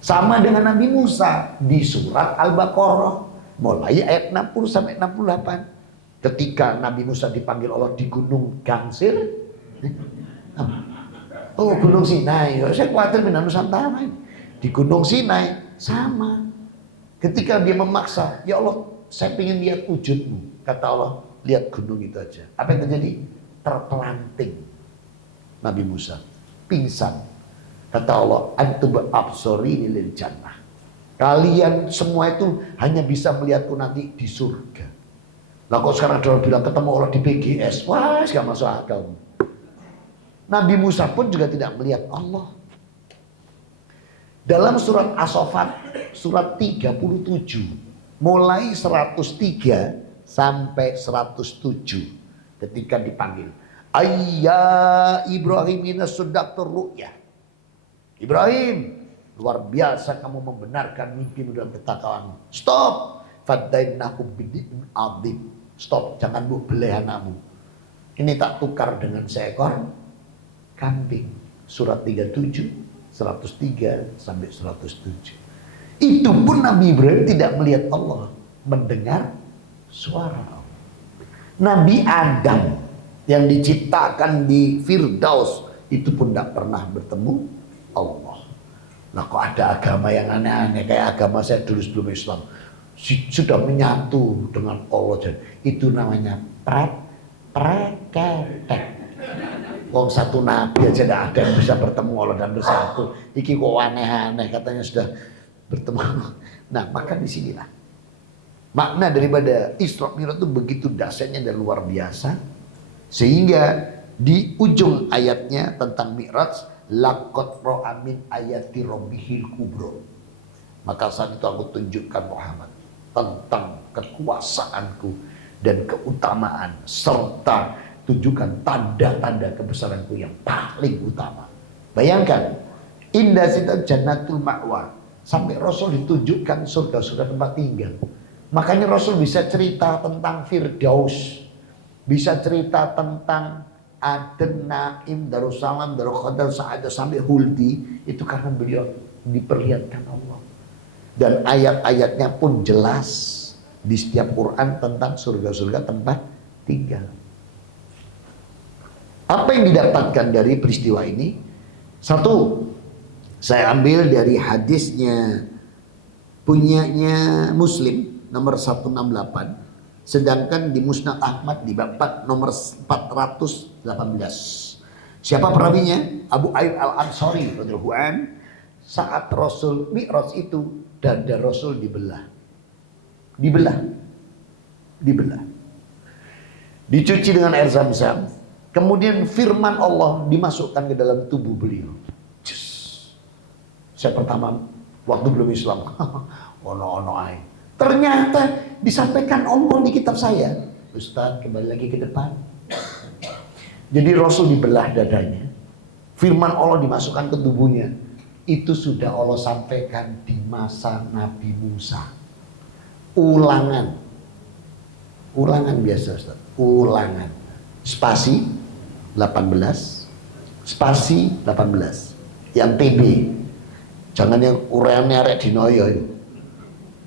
Sama dengan Nabi Musa di surat Al-Baqarah. Mulai ayat 60 sampai 68. Ketika Nabi Musa dipanggil Allah di Gunung Gangsir. Oh, Gunung Sinai. Saya khawatir pindah Nusantara. Di Gunung Sinai sama. Ketika dia memaksa, ya Allah, saya ingin lihat wujudmu. Kata Allah, lihat gunung itu aja. Apa yang terjadi? Terpelanting Nabi Musa, pingsan. Kata Allah, antum absorini lil jannah. Kalian semua itu hanya bisa melihatku nanti di surga. Lah kok sekarang ada bilang ketemu Allah di BGS? Wah, gak masuk akal. Nabi Musa pun juga tidak melihat Allah. Dalam surat As-Saffat, surat 37, mulai 103 sampai 107, ketika dipanggil, Ayya Ibrahim inna suddaqtur ru'ya. Ibrahim, luar biasa kamu membenarkan mimpimu dan ketakwaan. Stop. Fadainahu bid'in adzim. Stop, jangan bu beleh anakmu. Ini tak tukar dengan seekor kambing. Surat 37, 103 sampai 107. Itu pun Nabi Ibrahim tidak melihat Allah, mendengar Suara. Nabi Adam yang diciptakan di Firdaus itu pun tidak pernah bertemu Allah. Nah kok ada agama yang aneh-aneh kayak agama saya dulu sebelum Islam sudah menyatu dengan Allah, dan itu namanya preketek. Wong satu nabi aja tidak ada yang bisa bertemu Allah dan bersatu. Iki kok aneh-aneh katanya sudah bertemu. Nah maka disinilah makna daripada Isra Mi'raj itu begitu dahsyatnya dan luar biasa, sehingga di ujung ayatnya tentang Mi'raj, laqad ra'a min ayati rabbihil kubra. Maka saat itu aku tunjukkan Muhammad tentang kekuasaanku dan keutamaan, serta tunjukkan tanda-tanda kebesaranku yang paling utama. Bayangkan, indah sitat jannatul ma'wa, sampai Rasul ditunjukkan surga-surga tempat tinggal. Makanya Rasul bisa cerita tentang Firdaus, bisa cerita tentang Aden, Naim, Darussalam, Darul Qadar, Sa'adah sampai Huldi, itu karena beliau diperlihatkan Allah. Dan ayat-ayatnya pun jelas di setiap Quran tentang surga-surga tempat tinggal. Apa yang didapatkan dari peristiwa ini? Satu, saya ambil dari hadisnya punyanya Muslim nomor 168, sedangkan di Musnad Ahmad di bab 4 nomor 418. Siapa perawinya? Abu Ayyub Al-Ansari radhiyallahu anhu. Saat Rasul Mi'raj itu dada Rasul dibelah. Dicuci dengan air Zam-Zam. Kemudian firman Allah dimasukkan ke dalam tubuh beliau. Saya pertama waktu belum Islam, ono ae. Ternyata disampaikan Allah di kitab saya. Ustaz, kembali lagi ke depan. Jadi Rasul dibelah dadanya. Firman Allah dimasukkan ke tubuhnya. Itu sudah Allah sampaikan di masa Nabi Musa. Ulangan biasa Ustaz. Ulangan. Spasi 18. Spasi 18. Yang TB. Jangan yang ureannya arek dinoyo itu.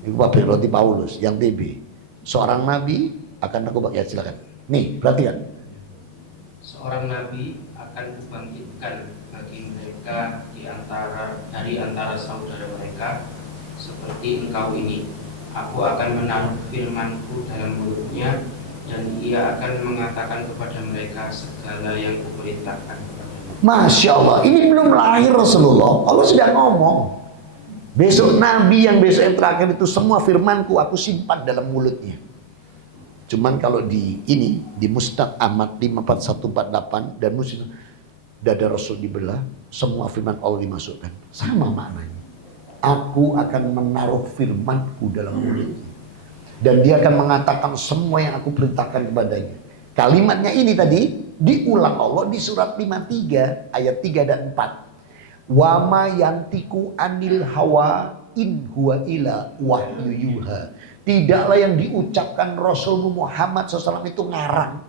Itu pabrik roti Paulus yang TB. Seorang nabi akan aku ya silakan. Nih, perhatikan. Seorang nabi akan kubangkitkan bagi mereka dari antara saudara mereka seperti engkau ini. Aku akan menaruh firmanku dalam mulutnya dan ia akan mengatakan kepada mereka segala yang kuperintahkan kepadanya. Masya Allah, ini belum lahir Rasulullah, Allah sudah ngomong. Besok Nabi yang besok yang terakhir itu semua firmanku aku simpan dalam mulutnya. Cuman kalau di Musnad Ahmad 54148 dan Muslim, dada Rasul dibelah, semua firman Allah dimasukkan. Sama maknanya. Aku akan menaruh firmanku dalam mulutnya. Dan dia akan mengatakan semua yang aku perintahkan kepadanya. Kalimatnya ini tadi diulang Allah di surat 53 ayat 3 dan 4. Wa ma yantiku anil hawa in huwa ila wahyu yuha. Tidaklah yang diucapkan Rasul Muhammad SAW itu ngarang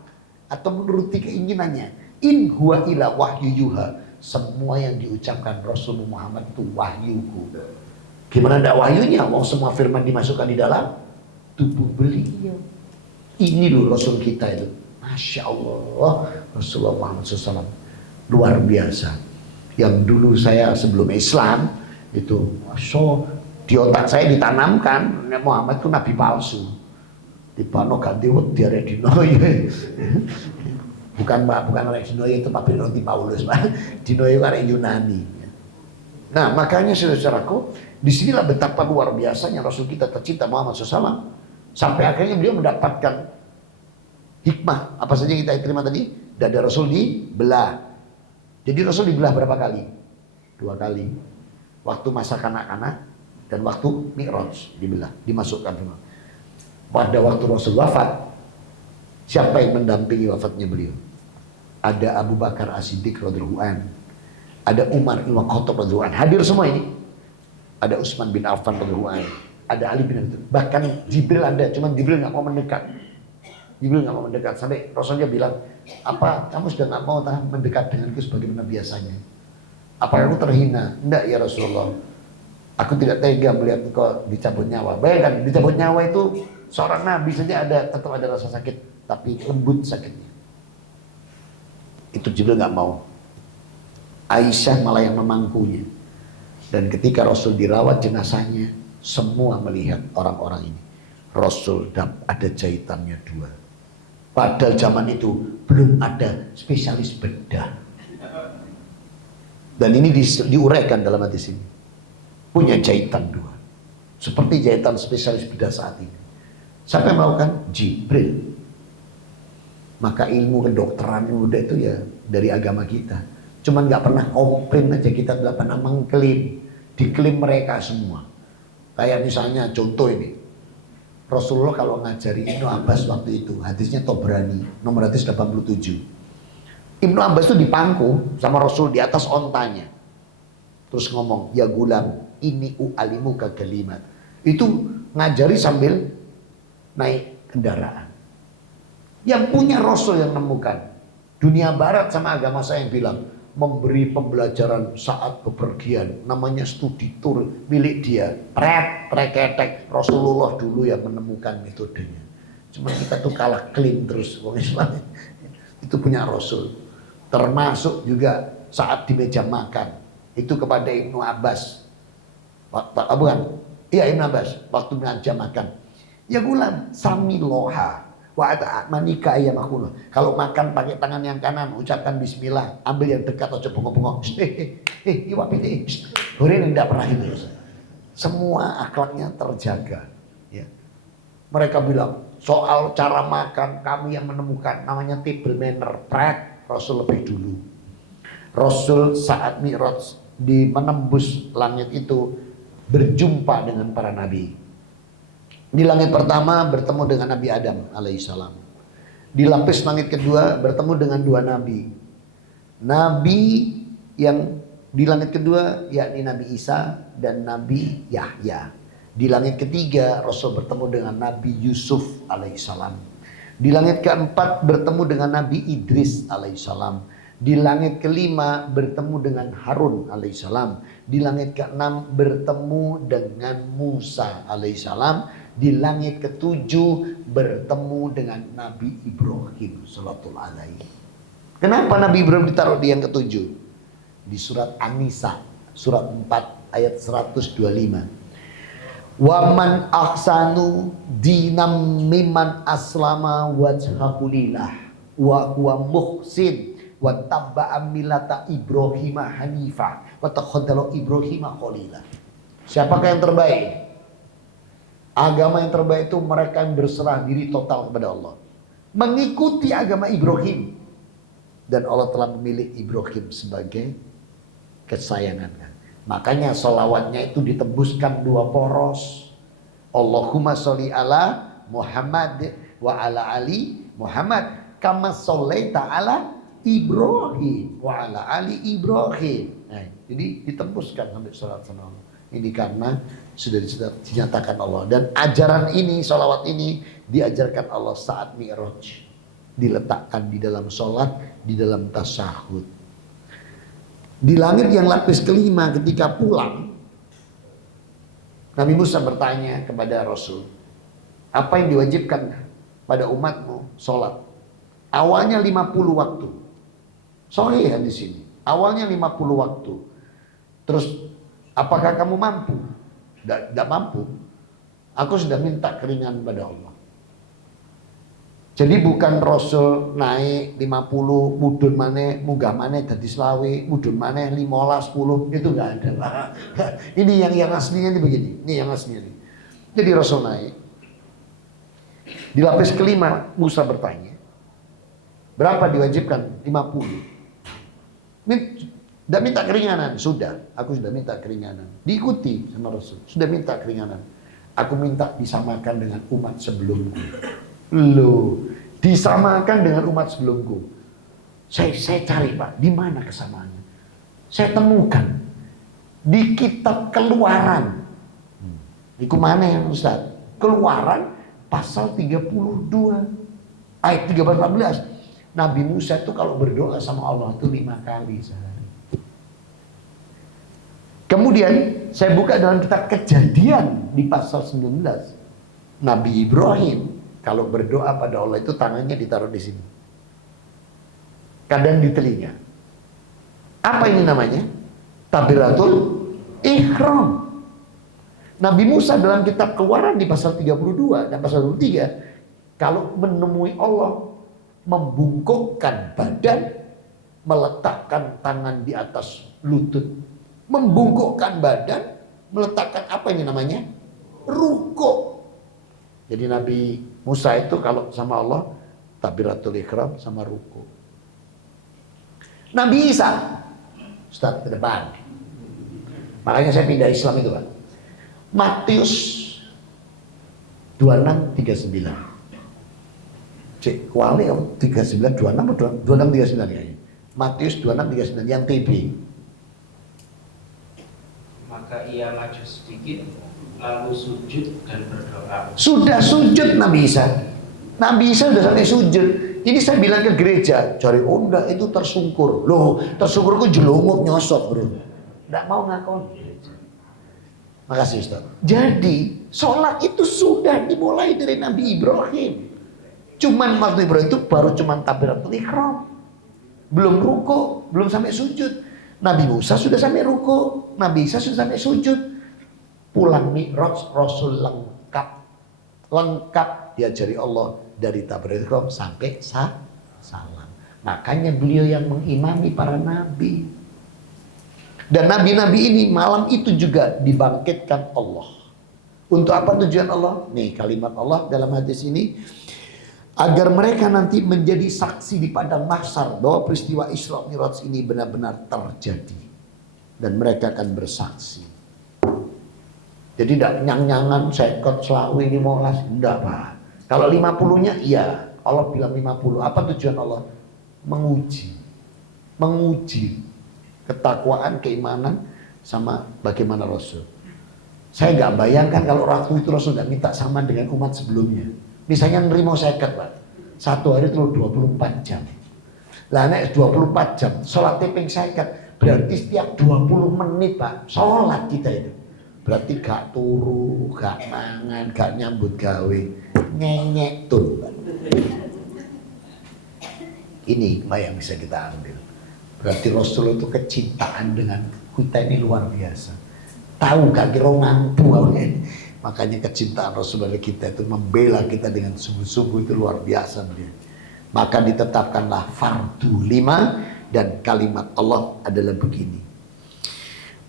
atau menuruti keinginannya. In huwa ila wahyu yuha. Semua yang diucapkan Rasul Muhammad itu wahyuku. Gimana ndak wahyunya? Wong semua firman dimasukkan di dalam tubuh beliau. Ini loh Rasul kita itu. Masya Allah, Rasulullah Muhammad SAW luar biasa. Yang dulu saya sebelum Islam itu, di otak saya ditanamkan Muhammad itu nabi palsu. Di pano ganti wedi arek dinoyo. Bukan arek dinoyo itu pabrik roti Paulus, Pak. Dinoyo arek Yunani. Nah, makanya saudaraku, disinilah betapa luar biasanya Rasul kita tercinta Muhammad SAW. Sampai akhirnya beliau mendapatkan hikmah. Apa saja yang kita terima tadi? Dada Rasul dibelah. Jadi Rasul dibelah berapa kali? 2 kali. Waktu masa kanak-kanak dan waktu Mi'raj dibelah, dimasukkan semua. Pada waktu Rasul wafat, siapa yang mendampingi wafatnya beliau? Ada Abu Bakar As-Siddiq radhiyallahu anhu, ada Umar bin Khattab radhiyallahu anhu. Hadir semua ini. Ada Utsman bin Affan radhiyallahu anhu, ada Ali bin Abi Thalib. Bahkan Jibril ada, cuman Jibril nggak mau mendekat. Jibril nggak mau mendekat sampai Rasulnya bilang, apa kamu sudah nggak mau mendekat denganku sebagaimana biasanya? Apa kamu terhina? Enggak ya Rasulullah. Aku tidak tega melihat engkau dicabut nyawa. Bayangkan, dicabut nyawa itu seorang nabi saja tetap ada rasa sakit, tapi lembut sakitnya. Itu Jibril nggak mau. Aisyah malah yang memangkunya. Dan ketika Rasul dirawat jenazahnya, semua melihat orang-orang ini. Rasul ada jahitannya 2. Padahal zaman itu belum ada spesialis bedah. Dan ini diuraikan dalam hadis ini. Punya jahitan 2. Seperti jahitan spesialis bedah saat ini. Siapa yang melakukan? Jibril. Maka ilmu kedokteran udah itu ya dari agama kita. Cuman nggak pernah komplain aja, kita tidak pernah mengklaim. Diklaim mereka semua. Kayak misalnya contoh ini. Rasulullah kalau ngajari Ibnu Abbas waktu itu, hadisnya Tobrani, nomor hadis 87. Ibnu Abbas itu dipangku sama Rasul di atas ontanya. Terus ngomong, ya gulam, ini u'alimu ka kalimat. Itu ngajari sambil naik kendaraan. Yang punya Rasul yang nemukan. Dunia barat sama agama saya yang bilang, memberi pembelajaran saat bepergian, namanya studi tour milik dia. Preketek, Rasulullah dulu yang menemukan metodenya. Cuma kita tuh kalah klaim terus, wong Islam itu punya Rasul. Termasuk juga saat di meja makan, itu kepada Ibnu Abbas. Bukan, iya Ibnu Abbas waktu meja makan. Ya gulam, samiloha wa manika ayamakullah. Kalau makan pakai tangan yang kanan, ucapkan bismillah, ambil yang dekat aja bengok-bengok. Iwapiti. Ini tidak pernah itu. Semua akhlaknya terjaga. Ya. Mereka bilang soal cara makan kami yang menemukan, namanya table manner. Rasul lebih dulu. Rasul saat Mi'raj di menembus langit itu berjumpa dengan para nabi. Di langit pertama bertemu dengan Nabi Adam alaihissalam. Di lapis langit kedua bertemu dengan 2 nabi. Nabi yang di langit kedua yakni Nabi Isa dan Nabi Yahya. Di langit ketiga Rasul bertemu dengan Nabi Yusuf alaihissalam. Di langit keempat bertemu dengan Nabi Idris alaihissalam. Di langit kelima bertemu dengan Harun alaihissalam. Di langit keenam bertemu dengan Musa alaihissalam. Di langit ketujuh bertemu dengan Nabi Ibrahim sallallahu alaihi. Kenapa Nabi Ibrahim ditaruh di yang ketujuh? Di surat An-Nisa, surat 4 ayat 125. Waman ahsanu dinam mimman aslama wajhahu lillah wa huwa muhsin wa tabba'a millata Ibrahim hanifa wa takhaddalu Ibrahim khalila. Siapakah yang terbaik? Agama yang terbaik itu mereka yang berserah diri total kepada Allah, mengikuti agama Ibrahim, dan Allah telah memilih Ibrahim sebagai kesayangan. Makanya sholawatnya itu ditembuskan 2 poros. Allahumma sholli ala Muhammad wa ala ali Muhammad kama shollaita ala Ibrahim wa ala ali Ibrahim. Nah, jadi ditembuskan sampai sholat sama Allah. Ini karena sudah dinyatakan Allah. Dan ajaran ini, sholawat ini diajarkan Allah saat Mi'raj. Diletakkan di dalam sholat, di dalam tasyahud. Di langit yang lapis kelima ketika pulang, Nabi Musa bertanya kepada Rasul, apa yang diwajibkan pada umatmu? Sholat. Awalnya 50 waktu. Sahih di sini. Awalnya 50 waktu. Terus apakah kamu mampu? Tidak mampu. Aku sudah minta keringanan pada Allah. Jadi bukan Rasul naik 50, mudun maneh, munggah maneh dadi selawe, mudun maneh 15, 10, itu enggak ada. Ini yang aslinya ini begini. Ini yang aslinya ini. Jadi Rasul naik. Di lapis kelima Musa bertanya, berapa diwajibkan? 50. Tidak minta keringanan, sudah. Aku sudah minta keringanan. Diikuti sama Rasul. Sudah minta keringanan. Aku minta disamakan dengan umat sebelumku. Loh, disamakan dengan umat sebelumku. Saya cari Pak, di mana kesamaannya? Saya temukan di kitab Keluaran. Iku mana yang Ustaz? Keluaran pasal 32 ayat 13-14. Nabi Musa itu kalau berdoa sama Allah itu 5 kali sehari. Kemudian saya buka dalam kitab Kejadian di pasal 19. Nabi Ibrahim kalau berdoa pada Allah itu tangannya ditaruh di sini. Kadang di telinga. Apa ini namanya? Takbiratul ihram. Nabi Musa dalam kitab Keluaran di pasal 32 dan pasal 23 kalau menemui Allah membungkukkan badan, meletakkan tangan di atas lutut, membungkukkan badan, meletakkan apa ini namanya? Ruku. Jadi Nabi Musa itu kalau sama Allah takbiratul ihram sama ruku. Nabi Isa, Ustaz ke depan. Makanya saya pindah Islam itu, Pak. Matius 26:39. Cek kuali 39 26 39 ya. Matius 26:39 yang TB. Maka ia maju sedikit lalu sujud dan berdoa. Sudah sujud Nabi Isa. Nabi Isa sudah sampai sujud. Ini saya bilang ke gereja, cari enggak itu tersungkur. Loh, tersungkur kok jelungup nyosok, Bro. Enggak mau ngakon. Makasih Ustaz. Jadi sholat itu sudah dimulai dari Nabi Ibrahim. Cuman waktu Ibrahim itu baru cuman takbiratul ihram. Belum ruku, belum sampai sujud. Nabi Musa sudah sampai ruku, Nabi Isa sudah sampai sujud. Pulang Mi'raj Rasul lengkap diajari Allah dari takbiratul ihram sampai salam. Makanya beliau yang mengimami para nabi. Dan nabi-nabi ini malam itu juga dibangkitkan Allah. Untuk apa tujuan Allah? Nih kalimat Allah dalam hadis ini. Agar mereka nanti menjadi saksi di padang mahsyar bahwa peristiwa Isra Mi'raj ini benar-benar terjadi. Dan mereka akan bersaksi. Jadi tidak nyang-nyangan, sekot, selawi, 15. Tidak Pak. Kalau 50-nya iya. Allah bilang 50. Apa tujuan Allah? Menguji. Ketakwaan, keimanan, sama bagaimana Rasul. Saya nggak bayangkan kalau waktu itu Rasul nggak minta sama dengan umat sebelumnya. Misalnya nerimo seket Pak, satu hari itu 24 jam. Lah nek 24 jam, sholat tiping seket, berarti setiap 20 menit Pak, sholat kita itu. Berarti gak turu, gak mangan, gak nyambut gawe, ngenyek tuh Pak. Ini hikmah yang bisa kita ambil. Berarti Rasul itu kecintaan dengan kita ini luar biasa. Tahu gak kira mampu ini. Makanya kecintaan Rasul pada kita itu membela kita dengan sungguh-sungguh itu luar biasa dia. Maka ditetapkanlah fardu 5 dan kalimat Allah adalah begini.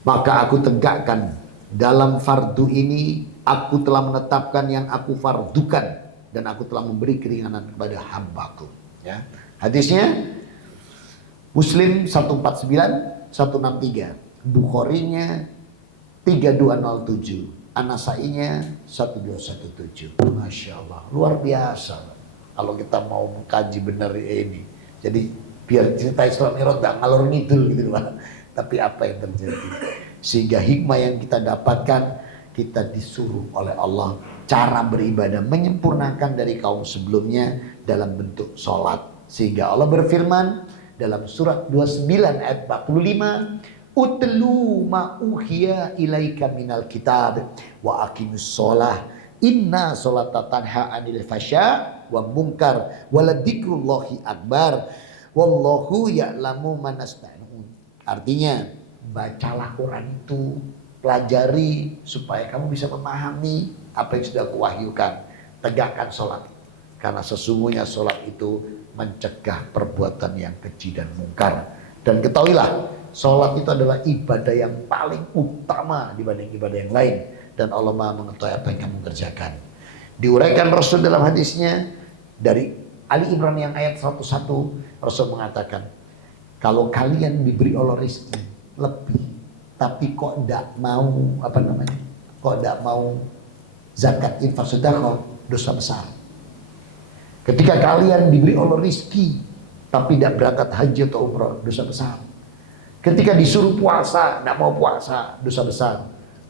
Maka aku tegakkan dalam fardu ini aku telah menetapkan yang aku fardukan dan aku telah memberi keringanan kepada hambaku. Ya. Hadisnya Muslim 149, 163, Bukharinya 3207, An-Nasainya 1217. Masya Allah, luar biasa. Kalau kita mau mengkaji benar ini, jadi biar cerita Isra Mi'raj tak ngalor ngidul gitu Pak. Tapi apa yang terjadi? Sehingga hikmah yang kita dapatkan, kita disuruh oleh Allah cara beribadah menyempurnakan dari kaum sebelumnya dalam bentuk sholat. Sehingga Allah berfirman dalam surat 29 ayat 45, utlu ma uhiya ilaika minal kitab wa aqimus sholah inna sholata tanha anil fasya wa munkar waladikrullahi akbar wallahu ya'lamu manasta'un. Artinya bacalah Quran itu, pelajari supaya kamu bisa memahami apa yang sudah kuwahyukan. Tegakkan sholat karena sesungguhnya sholat itu mencegah perbuatan yang keji dan mungkar. Dan ketahuilah, sholat itu adalah ibadah yang paling utama dibanding ibadah yang lain. Dan Allah Maha mengetahui apa yang kamu kerjakan. Diuraikan Rasul dalam hadisnya dari Ali Imran yang ayat 101, Rasul mengatakan, kalau kalian diberi Allah rezeki lebih, tapi kok tidak mau kok tidak mau zakat infak sedekah, dosa besar. Ketika kalian diberi Allah rizki tapi tidak berangkat haji atau umrah, dosa besar. Ketika disuruh puasa, tidak mau puasa, dosa besar.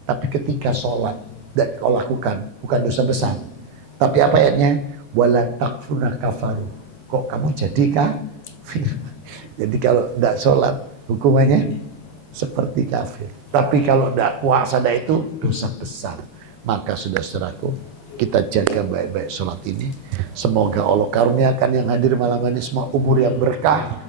Tapi ketika sholat dan kau lakukan, bukan dosa besar. Tapi apa ayatnya? Wala takfuruna kafaru. Kok kamu jadi kafir? Jadi kalau tidak sholat, hukumannya seperti kafir. Tapi kalau tidak puasa dah itu dosa besar. Maka sudah saudaraku, kita jaga baik-baik sholat ini. Semoga Allah karuniakan yang hadir malam ini semua umur yang berkah,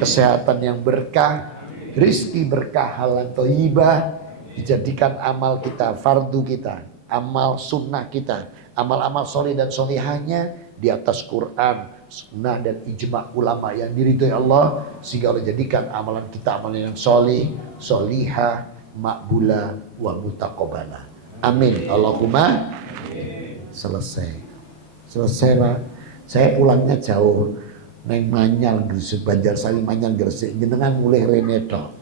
kesehatan yang berkah, rizki berkah, halal thayyibah, dijadikan amal kita, fardu kita, amal sunnah kita, amal-amal soleh dan solihahnya di atas Quran, sunnah dan ijma' ulama yang diridhoi Allah, sehingga Allah jadikan amalan kita amalan yang soleh, solihah, makbulah, wa mutaqabbalah. Amin. Allahumma selesai lah. Saya pulangnya jauh, neng Manyal Gresik, Banjarsari Manyal Gresik, jenengan mulai rene tok.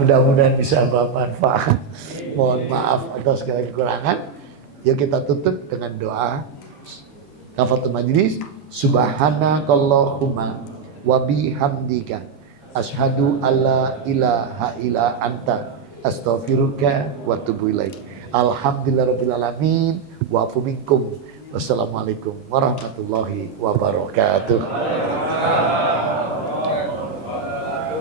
Mudah-mudahan bisa bermanfaat. Mohon maaf atas segala kekurangan. Yuk kita tutup dengan doa kafaratul majlis. Subhanakallahumma wa bihamdika asyhadu alla ilaha illa anta astaghfiruka wa atubu ilaik. Alhamdulillahirabbil alamin wa afu minkum. Wassalamualaikum warahmatullahi wabarakatuh.